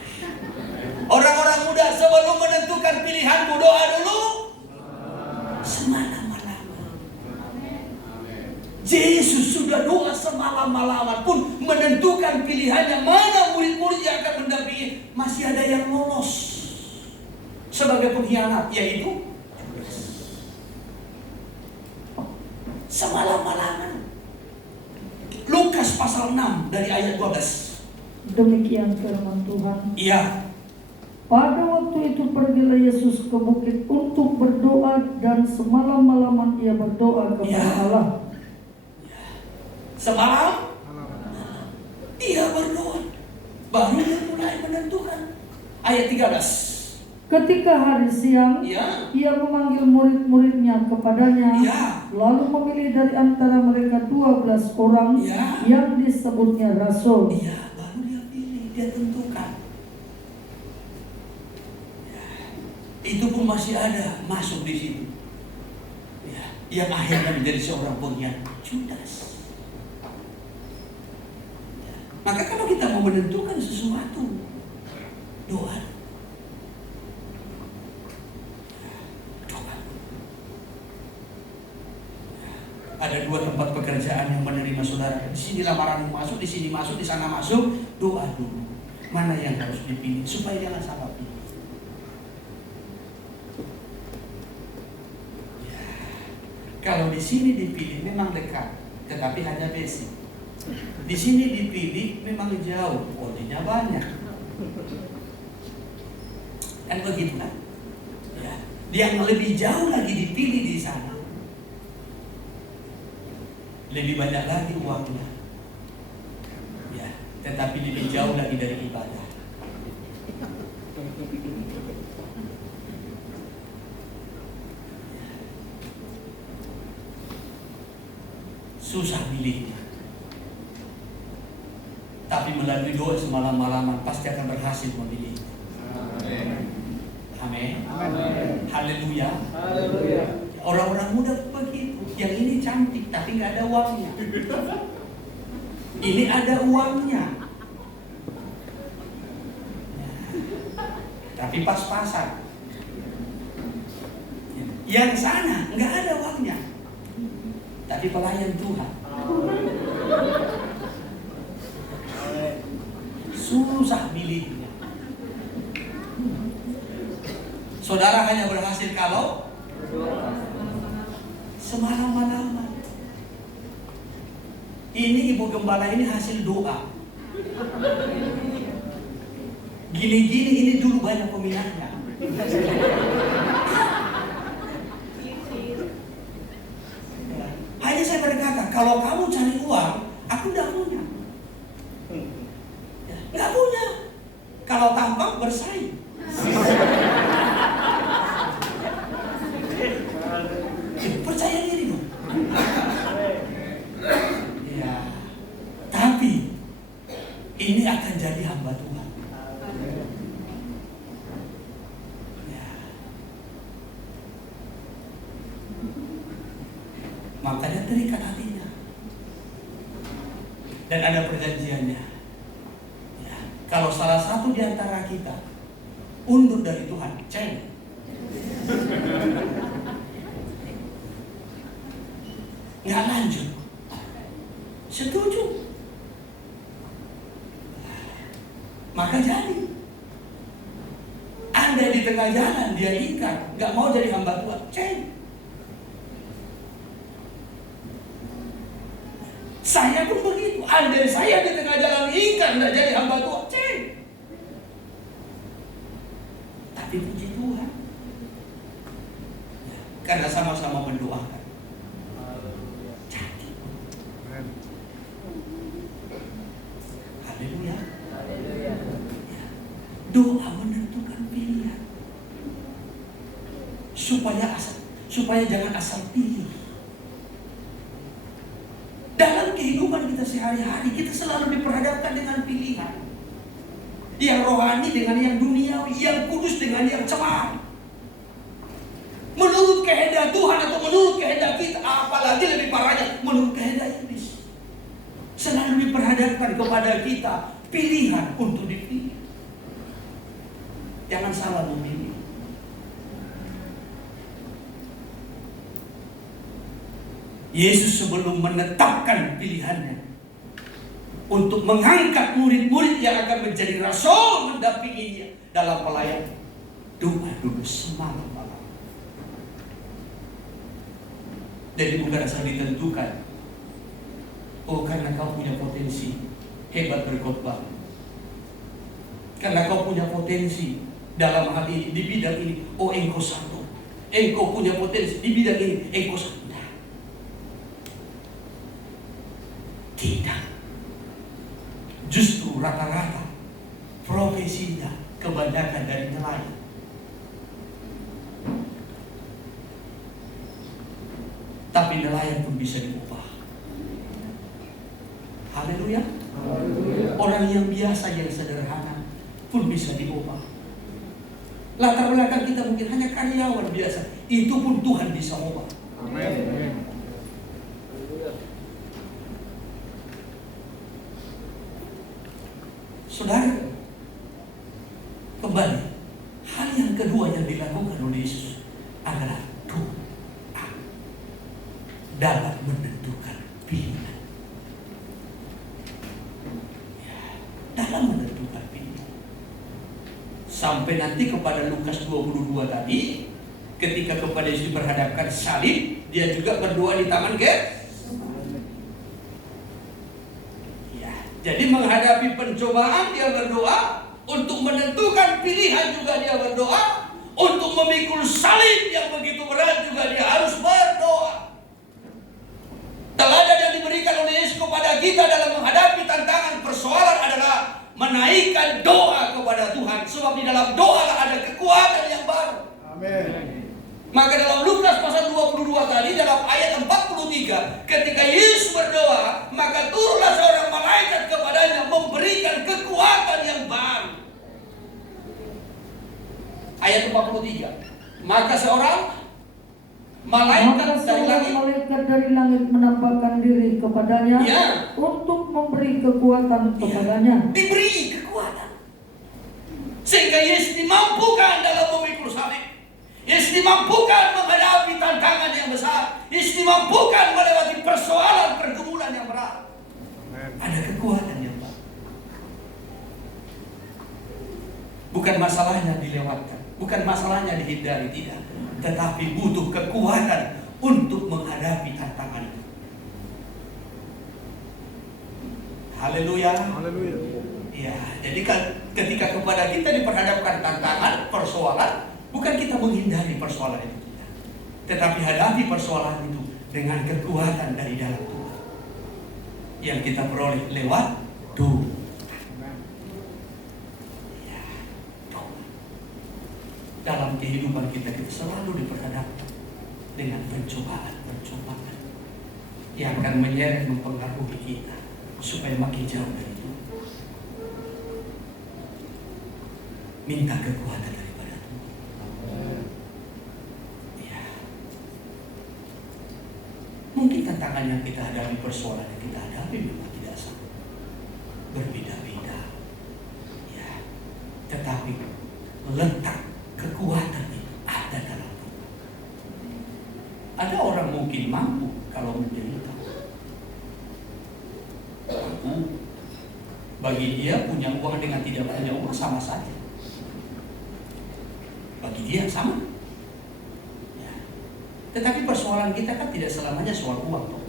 Orang-orang muda sebelum menentukan pilihanmu, doa dulu semalam-malaman. Yesus sudah doa semalam-malaman pun menentukan pilihannya mana murid-murid yang akan mendampingi. Masih ada yang lolos sebagai pengkhianat, yaitu semalam-malaman. Lukas pasal 6 dari ayat 12. Demikian firman Tuhan. Iya. Pada waktu itu pergilah Yesus ke bukit untuk berdoa, dan semalam-malaman ia berdoa kepada Ya. Allah. Semalam dia berdoa, baru dia mulai menentukan. Ayat 13. Ketika hari siang, Ya. ia memanggil murid-muridnya kepadanya, Ya. lalu memilih dari antara mereka 12 orang Ya. yang disebutnya rasul. Iya, baru dia pilih, dia tentukan. Ya. Itu pun masih ada masuk di situ. Ya. Yang akhirnya menjadi seorang pengkhianat, Judas. Ya. Maka kalau kita mau menentukan sesuatu, doa. Ada 2 tempat pekerjaan yang menerima saudara. Di sini lamaranmu masuk, di sini masuk, di sana masuk. Doa dulu. Mana yang harus dipilih supaya jangan salah pilih. Ya. Kalau di sini dipilih memang dekat, tetapi hanya basic. Di sini dipilih memang jauh, ordernya banyak. Kan begitu kan? Ya. Yang lebih jauh lagi dipilih di sana. Lebih banyak lagi uangnya, ya, tetapi lebih jauh lagi dari ibadah. Susah milihnya, tapi melalui doa semalam-malaman pasti akan berhasil memilihnya. Amin. Haleluya. Orang-orang muda begitu. Yang ini cantik tapi nggak ada uangnya. Ini ada uangnya, tapi pas-pasan. Yang sana nggak ada uangnya, tapi pelayan Tuhan. Susah milihnya. Saudara hanya berhasil kalau semalam-malaman. Ini ibu gembala ini hasil doa. Gini-gini ini dulu banyak peminatnya. Hanya saya berkata, kalau kamu cari uang, aku tidak punya. Nggak punya. Kalau tampak bersaing. Percaya diri dong. Ya, tapi ini akan jadi hamba Tuhan. Ya. Makanya terikat hatinya. Dan ada perjanjiannya. Ya. Kalau salah satu di antara kita undur dari Tuhan, ceng. Nggak lanjut. Setuju. Maka jadi. Andai di tengah jalan dia ingkar, nggak mau jadi hamba Tuhan, ceng. Saya pun begitu. Andai saya di tengah jalan ingkar, nggak jadi hamba Tuhan, ceng. Tapi puji Tuhan, ya, karena sama-sama mendoakan. Haleluya. Doa menentukan pilihan. Supaya jangan asal pilih. Dalam kehidupan kita sehari-hari, kita selalu diperhadapkan dengan pilihan. Yang rohani dengan yang duniawi, yang kudus dengan yang cemar. Menurut kehendak Tuhan atau menurut kehendak kita, apalagi lebih parahnya menurut kehendak iblis. Selalu diperhadapkan kepada kita pilihan untuk dipilih. Jangan salah memilih. Yesus sebelum menetapkan pilihannya untuk mengangkat murid-murid yang akan menjadi rasul mendampinginya dalam pelayanan, doa dulu semalam malam. Jadi bukan asal ditentukan, oh karena kau punya potensi hebat berkhotbah, karena kau punya potensi dalam hal ini, di bidang ini, oh engkau satu, engkau punya potensi di bidang ini, engkau satu. Tidak. Justru rata-rata profesinya kebanyakan dari nelayan. Tapi nelayan pun bisa diubah. Haleluya. Orang yang biasa, yang sederhana pun bisa diubah. Latar belakang kita mungkin hanya karyawan biasa, itu pun Tuhan bisa ubah. Amin. Saudara, kembali, hal yang kedua yang dilakukan oleh Yesus adalah doa dalam menentukan pilihan. Ya, dalam menentukan pilihan. Sampai nanti kepada Lukas 22 tadi, ketika kepada Yesus diperhadapkan salib, dia juga berdoa di taman Jadi menghadapi pencobaan dia berdoa, untuk menentukan pilihan juga dia berdoa, untuk memikul salib yang begitu berat juga dia harus berdoa. Teladan yang diberikan oleh Yesus kepada kita dalam menghadapi tantangan persoalan adalah menaikkan doa kepada Tuhan, sebab di dalam doa ada kekuatan yang baru. Amin. Maka dalam Lukas pasal 22 tadi, dalam ayat 43, ketika Yesus berdoa, maka turunlah seorang malaikat kepadanya memberikan kekuatan yang baru. Ayat 43. Maka seorang malaikat dari langit menampakkan diri kepadanya, ya, untuk memberi kekuatan kepadanya. Diberi kekuatan. Sehingga Yesus dimampukan dalam memikul salib. Yesus dimampukan menghadapi tantangan yang besar. Yesus dimampukan melewati persoalan pergumulan yang berat. Ada kekuatan yang baru. Bukan masalahnya dilewatkan, bukan masalahnya dihindari, tidak. Tetapi butuh kekuatan untuk menghadapi tantangan itu. Haleluya. Haleluya. Ya, jadi ketika kepada kita diperhadapkan tantangan, persoalan, bukan kita menghindari persoalan itu, tetapi hadapi persoalan itu dengan kekuatan dari dalam Tuhan yang kita peroleh lewat doa. Ya, doa. Dalam kehidupan kita selalu diperhadapkan dengan pencobaan-pencobaan yang akan menyeret, mempengaruhi kita supaya makin jauh dari Tuhan. Minta kekuatan daripada Tuhan. Ya. Mungkin tantangan yang kita hadapi, persoalan yang kita hadapi memang tidak sama, berbeda-beda. Ya. Tetapi letak kekuatan itu ada dalam Tuhan. Ada orang mungkin mampu kalau menderita. Bagi dia punya uang dengan tidak punya uang sama saja. Bagi dia sama. Ya. Tetapi persoalan kita kan tidak selamanya soal uang, toh.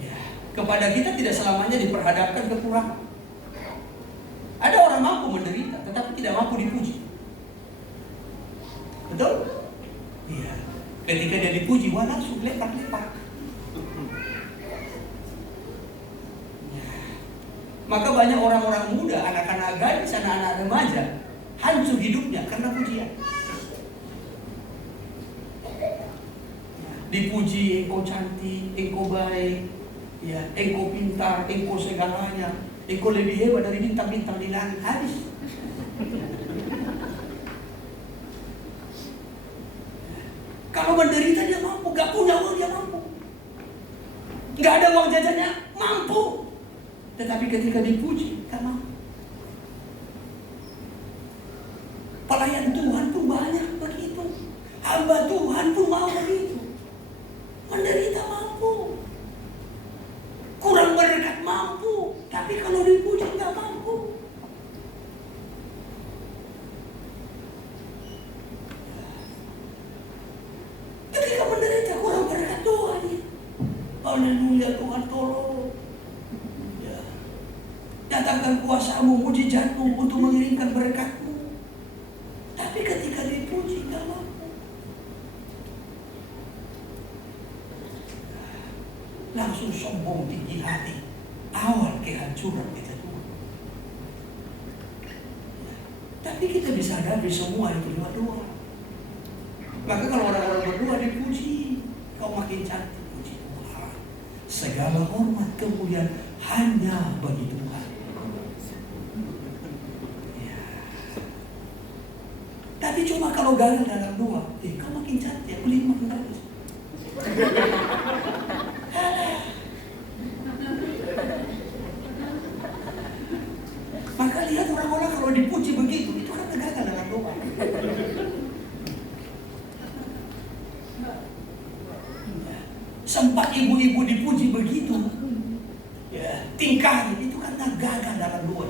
Ya. Kepada kita tidak selamanya diperhadapkan kekurangan. Ada orang mampu menderita, tetapi tidak mampu dipuji. Betul? Iya. Ketika dia dipuji, wah langsung lepak-lepak. Maka banyak orang-orang muda, anak-anak gadis, anak-anak remaja hancur hidupnya karena pujian. Dipuji, engkau cantik, engkau baik, ya, engkau pintar, engkau segalanya, engkau lebih hebat dari bintang-bintang di langit. Habis. Kalau menderita dia mampu, gak punya uang dia mampu, gak ada uang jajannya mampu. Tetapi ketika dipuji, tak mau. Pelayan Tuhan pun banyak begitu. Hamba Tuhan pun mau begitu. Menderita mampu. Kurang berkat mampu. Tapi kalau dipuji nggak mampu. Ketika menderita kurang berkat doa dia. Haleluya, Tuhan tolong. Ya. Datangkan kuasa-Mu, mujizat-Mu untuk mengirimkan berkat-Mu. Tapi ketika dipuji nggak mampu. Langsung sombong tinggi hati. Awal kehancuran kita Tuhan. Tapi kita bisa hadapi semua itu lewat doa. Maka kalau orang-orang berdoa dipuji, kau makin cantik, puji Tuhan. Segala hormat kemuliaan hanya bagi Tuhan. Ya. Tapi cuma kalau gagal dalam doa, kau makin cantik, beli makin bagus. Maka lihat orang-orang kalau dipuji begitu, itu kan gagal dalam doa. Sempat ibu-ibu dipuji begitu, ya, tingkahnya itu karena gagal dalam doa.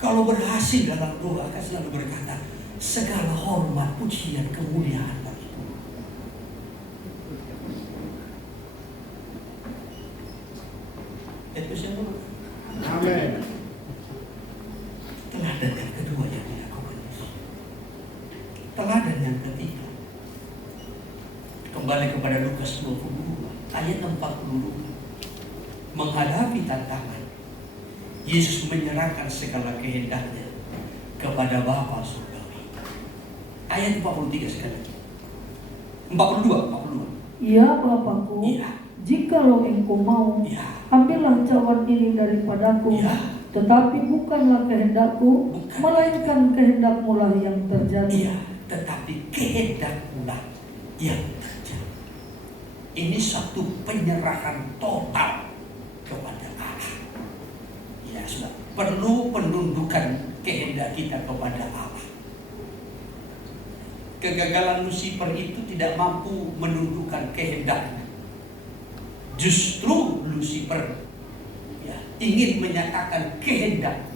Kalau berhasil dalam doa, akan selalu berkata, segala hormat, pujian, kemuliaan bagi Tuhan. Itu siapa? Amin. Teladan yang kedua yang dilakukan Yesus. Teladan yang ketiga. Kembali kepada Lukas 22 ayat 42. Menghadapi tantangan, Yesus menyerahkan segala kehendaknya kepada Bapa surgawi. Ayat 43 sekali lagi. 42. Ya Bapakku, Iya. jikalau engkau mau, Iya. ambillah cawan ini daripadaku, Iya. tetapi bukanlah kehendakku, Bukan. melainkan kehendakmu lah yang terjadi. Iya, tetapi kehendakmu lah yang terjadi. Ini satu penyerahan total kepada Allah. Ya sudah, perlu penundukan kehendak kita kepada Allah. Kegagalan Lucifer itu tidak mampu menundukkan kehendaknya. Justru Lucifer ya, ingin menyatakan kehendak.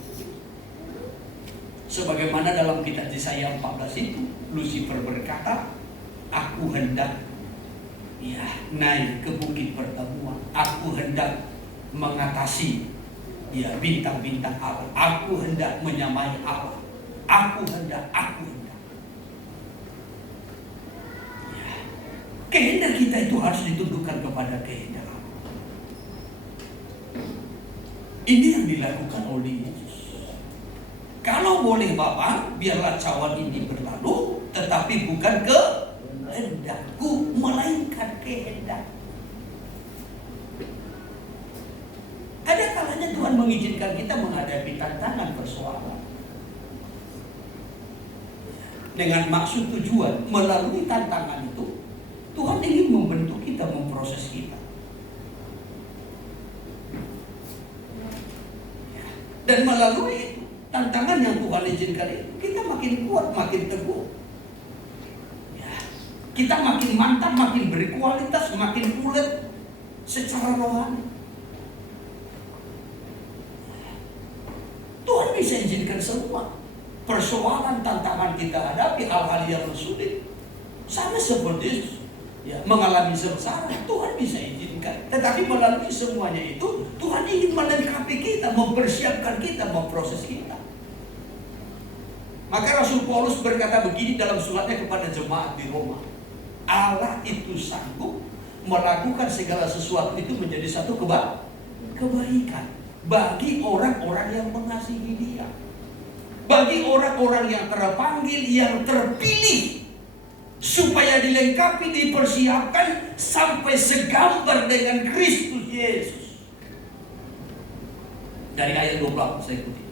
Sebagaimana dalam kitab Yesaya 14 itu, Lucifer berkata, aku hendak ya, naik ke bukit pertemuan. Aku hendak mengatasi ya, bintang-bintang Allah. Aku hendak menyamai Allah. Aku hendak. Ya. Kehendak kita itu harus ditundukkan kepada kehendak Allah. Ini yang dilakukan oleh Yesus. Kalau boleh Bapa, biarlah cawan ini berlalu, tetapi bukan kehendakku, melainkan kehendak. Ada kalanya Tuhan mengizinkan kita menghadapi tantangan persoalan dengan maksud tujuan. Melalui tantangan itu Tuhan ingin membentuk kita, memproses kita. Dan melalui itu, tantangan yang Tuhan izinkan itu, kita makin kuat, makin teguh. Ya, kita makin mantap, makin berkualitas, makin kuat secara rohani. Tuhan bisa izinkan semua persoalan, tantangan kita hadapi, hal-hal yang sulit. Sama seperti ya, mengalami sengsara, Tuhan bisa izinkan. Tetapi melalui semuanya itu, Tuhan ingin melengkapi kita, mempersiapkan kita, memproses kita. Maka Rasul Paulus berkata begini dalam suratnya kepada jemaat di Roma. Allah itu sanggup melakukan segala sesuatu itu menjadi satu kebaikan bagi orang-orang yang mengasihi Dia. Bagi orang-orang yang terpanggil, yang terpilih, supaya dilengkapi, dipersiapkan sampai segambar dengan Kristus Yesus. Dari ayat 28 saya ikuti.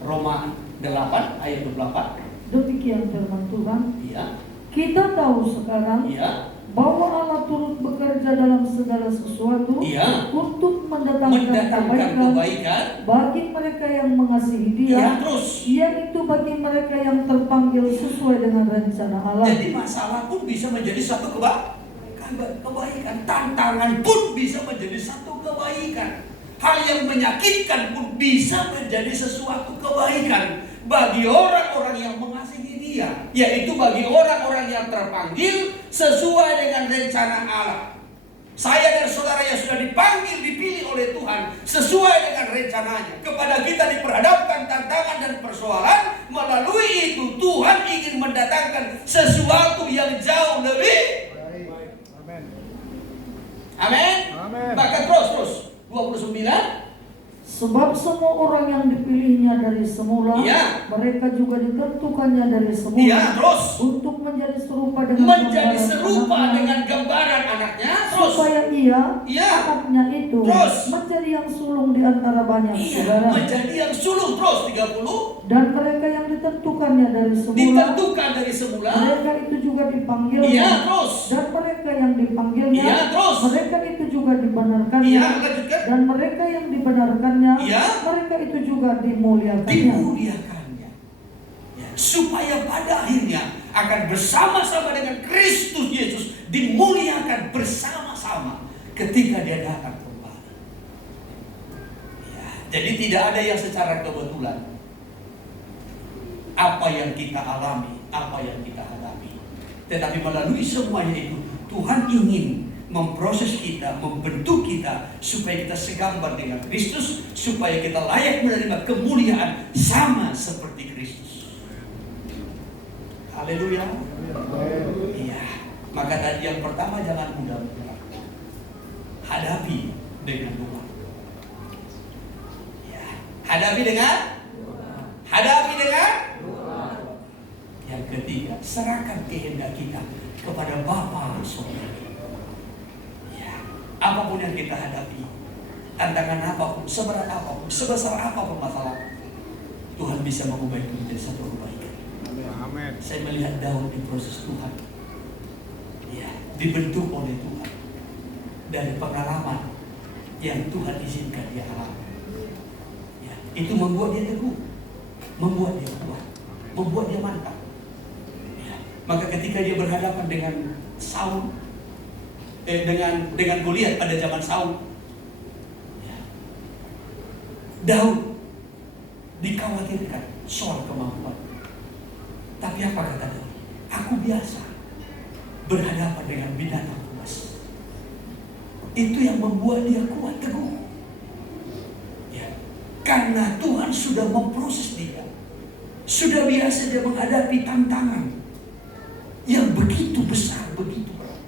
Roma 8 ayat 28. Demikian firman Tuhan. Iya. Kita tahu sekarang Iya. bahwa Allah turut bekerja dalam segala sesuatu Iya. untuk mendatangkan kebaikan kebaikan. bagi mereka yang mengasihi Iya, Dia, terus. yaitu bagi mereka yang terpanggil sesuai dengan rencana Allah. Jadi masalah pun bisa menjadi satu kebaikan. Tantangan pun bisa menjadi satu kebaikan. Hal yang menyakitkan pun bisa menjadi sesuatu kebaikan bagi orang-orang yang mengasihi Dia, yaitu bagi orang-orang yang terpanggil sesuai dengan rencana Allah. Saya dan saudara yang sudah dipanggil, dipilih oleh Tuhan sesuai dengan rencananya. Kepada kita diperhadapkan tantangan dan persoalan. Melalui itu Tuhan ingin mendatangkan sesuatu yang jauh lebih. Amin. Amin. Amin. Maka terus 29. Sebab semua orang yang dipilihnya dari semula, Iya. mereka juga ditentukannya dari semula Iya, terus. untuk menjadi serupa dengan Menjadi gambaran serupa anaknya, dengan gambaran anaknya. Terus. supaya ia, Iya. anaknya itu, Terus. menjadi yang sulung di antara banyak Iya, saudara. menjadi yang sulung. Terus 30. Dan mereka yang ditentukannya dari semula, Ditentukan dari semula. mereka itu juga dipanggilnya. Iya, terus. Dan mereka yang dipanggilnya, Iya, terus. mereka itu juga dibenarkannya. Iya, lanjutkan. Dan mereka yang dibenarkannya, Iya. mereka itu juga dimuliakannya. Dimuliakannya, ya, supaya pada akhirnya akan bersama-sama dengan Kristus Yesus dimuliakan bersama-sama ketika Dia datang kembali. Ya, jadi tidak ada yang secara kebetulan. Apa yang kita alami, apa yang kita hadapi, tetapi melalui semuanya itu Tuhan ingin memproses kita, membentuk kita supaya kita segambar dengan Kristus, supaya kita layak menerima kemuliaan sama seperti Kristus. Haleluya. Iya. Maka tadi yang pertama, jangan mudah menyerah. Hadapi dengan doa. Ya. Hadapi dengan yang ketiga, serahkan kehendak kita kepada Bapa Surgawi. Apapun yang kita hadapi, tantangan apapun, seberat apapun, sebesar apapun masalah, Tuhan bisa mengubah itu menjadi satu kebaikan. Amin. Saya melihat Daud di proses Tuhan, ya, dibentuk oleh Tuhan dari pengalaman yang Tuhan izinkan dia alami. Ya, itu membuat dia teguh, membuat dia kuat, membuat dia mantap. Ya, maka ketika dia berhadapan dengan Saul, dengan Goliat pada zaman Saul, ya, Daud dikhawatirkan soal kemampuan. Tapi apa kata Daud? Aku biasa berhadapan dengan binatang buas. Itu yang membuat dia kuat, teguh. Ya, karena Tuhan sudah memproses dia, sudah biasa dia menghadapi tantangan yang begitu besar, begitu berat.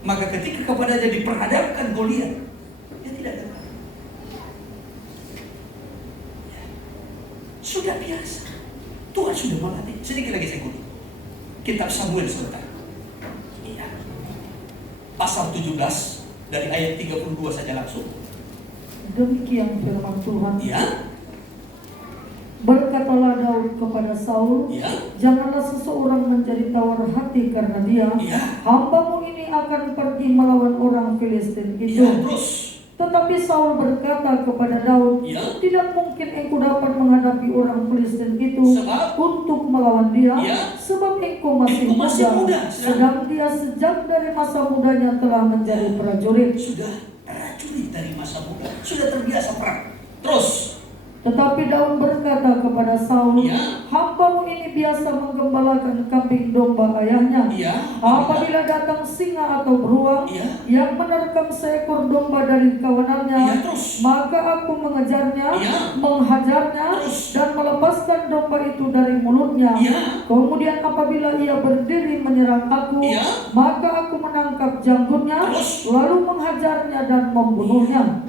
Maka ketika kepadanya diperhadapkan Goliat, dia tidak takut. Ya. Sudah biasa. Tuhan sudah melatih. Sedikit lagi saya kutip Kitab Samuel sebentar. Iya. Pasal 17 dari ayat 32 saja langsung. Demikian firman Tuhan. Iya. Berkatalah Daud kepada Saul, Iya. janganlah seseorang menjadi tawar hati karena dia, Iya. hambamu ini akan pergi melawan orang Filistin itu. Iya, terus. Tetapi Saul berkata kepada Daud, Iya. tidak mungkin engkau dapat menghadapi orang Filistin itu Sebab? untuk melawan dia, Iya. sebab engkau masih muda, sedang dia sejak dari masa mudanya telah menjadi prajurit. Sudah prajurit dari masa muda, sudah terbiasa perang. Terus. Tetapi Daud berkata kepada Saul, Iya. hambamu ini biasa menggembalakan kambing domba ayahnya. Iya. Apabila datang singa atau beruang Iya. yang menerkam seekor domba dari kawanannya, Iya, terus. maka aku mengejarnya, Iya. menghajarnya, Terus. dan melepaskan domba itu dari mulutnya. Iya. Kemudian apabila ia berdiri menyerang aku, Iya. maka aku menangkap janggutnya, Terus. lalu menghajarnya dan membunuhnya.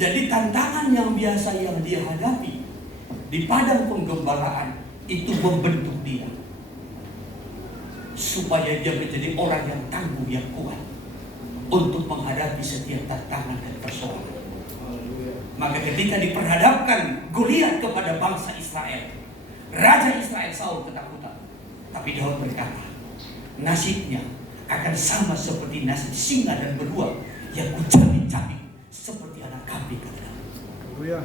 Jadi tantangan yang biasa yang dia hadapi di padang penggembalaan itu membentuk dia supaya dia menjadi orang yang tangguh, yang kuat untuk menghadapi setiap tantangan dan persoalan. Maka ketika diperhadapkan Goliat kepada bangsa Israel, Raja Israel Saul ketakutan. Tapi Daud berkata, nasibnya akan sama seperti nasib singa dan beruang yang kucabik-cabik seperti anak kambing, kata Daud. Haleluya.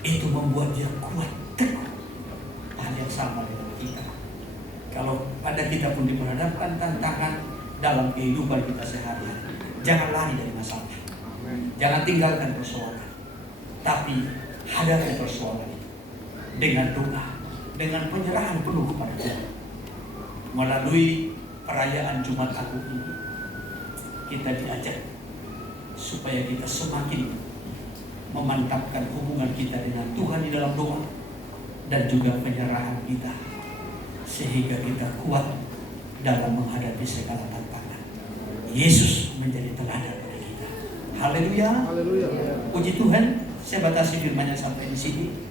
Itu membuat dia kuat, teguh. Hal yang sama dengan kita. Kalau pada kita pun diperhadapkan tantangan dalam kehidupan kita sehari-hari, jangan lari dari masalah. Amin. Jangan tinggalkan persoalan, tapi hadapi persoalan itu dengan doa, dengan penyerahan penuh kepada Tuhan. Melalui perayaan Jumat Agung ini, kita diajak supaya kita semakin memantapkan hubungan kita dengan Tuhan di dalam doa dan juga penyerahan kita, sehingga kita kuat dalam menghadapi segala tantangan. Yesus menjadi teladan bagi kita. Haleluya. Haleluya. Puji Tuhan. Saya batasi firman-Nya sampai di sini.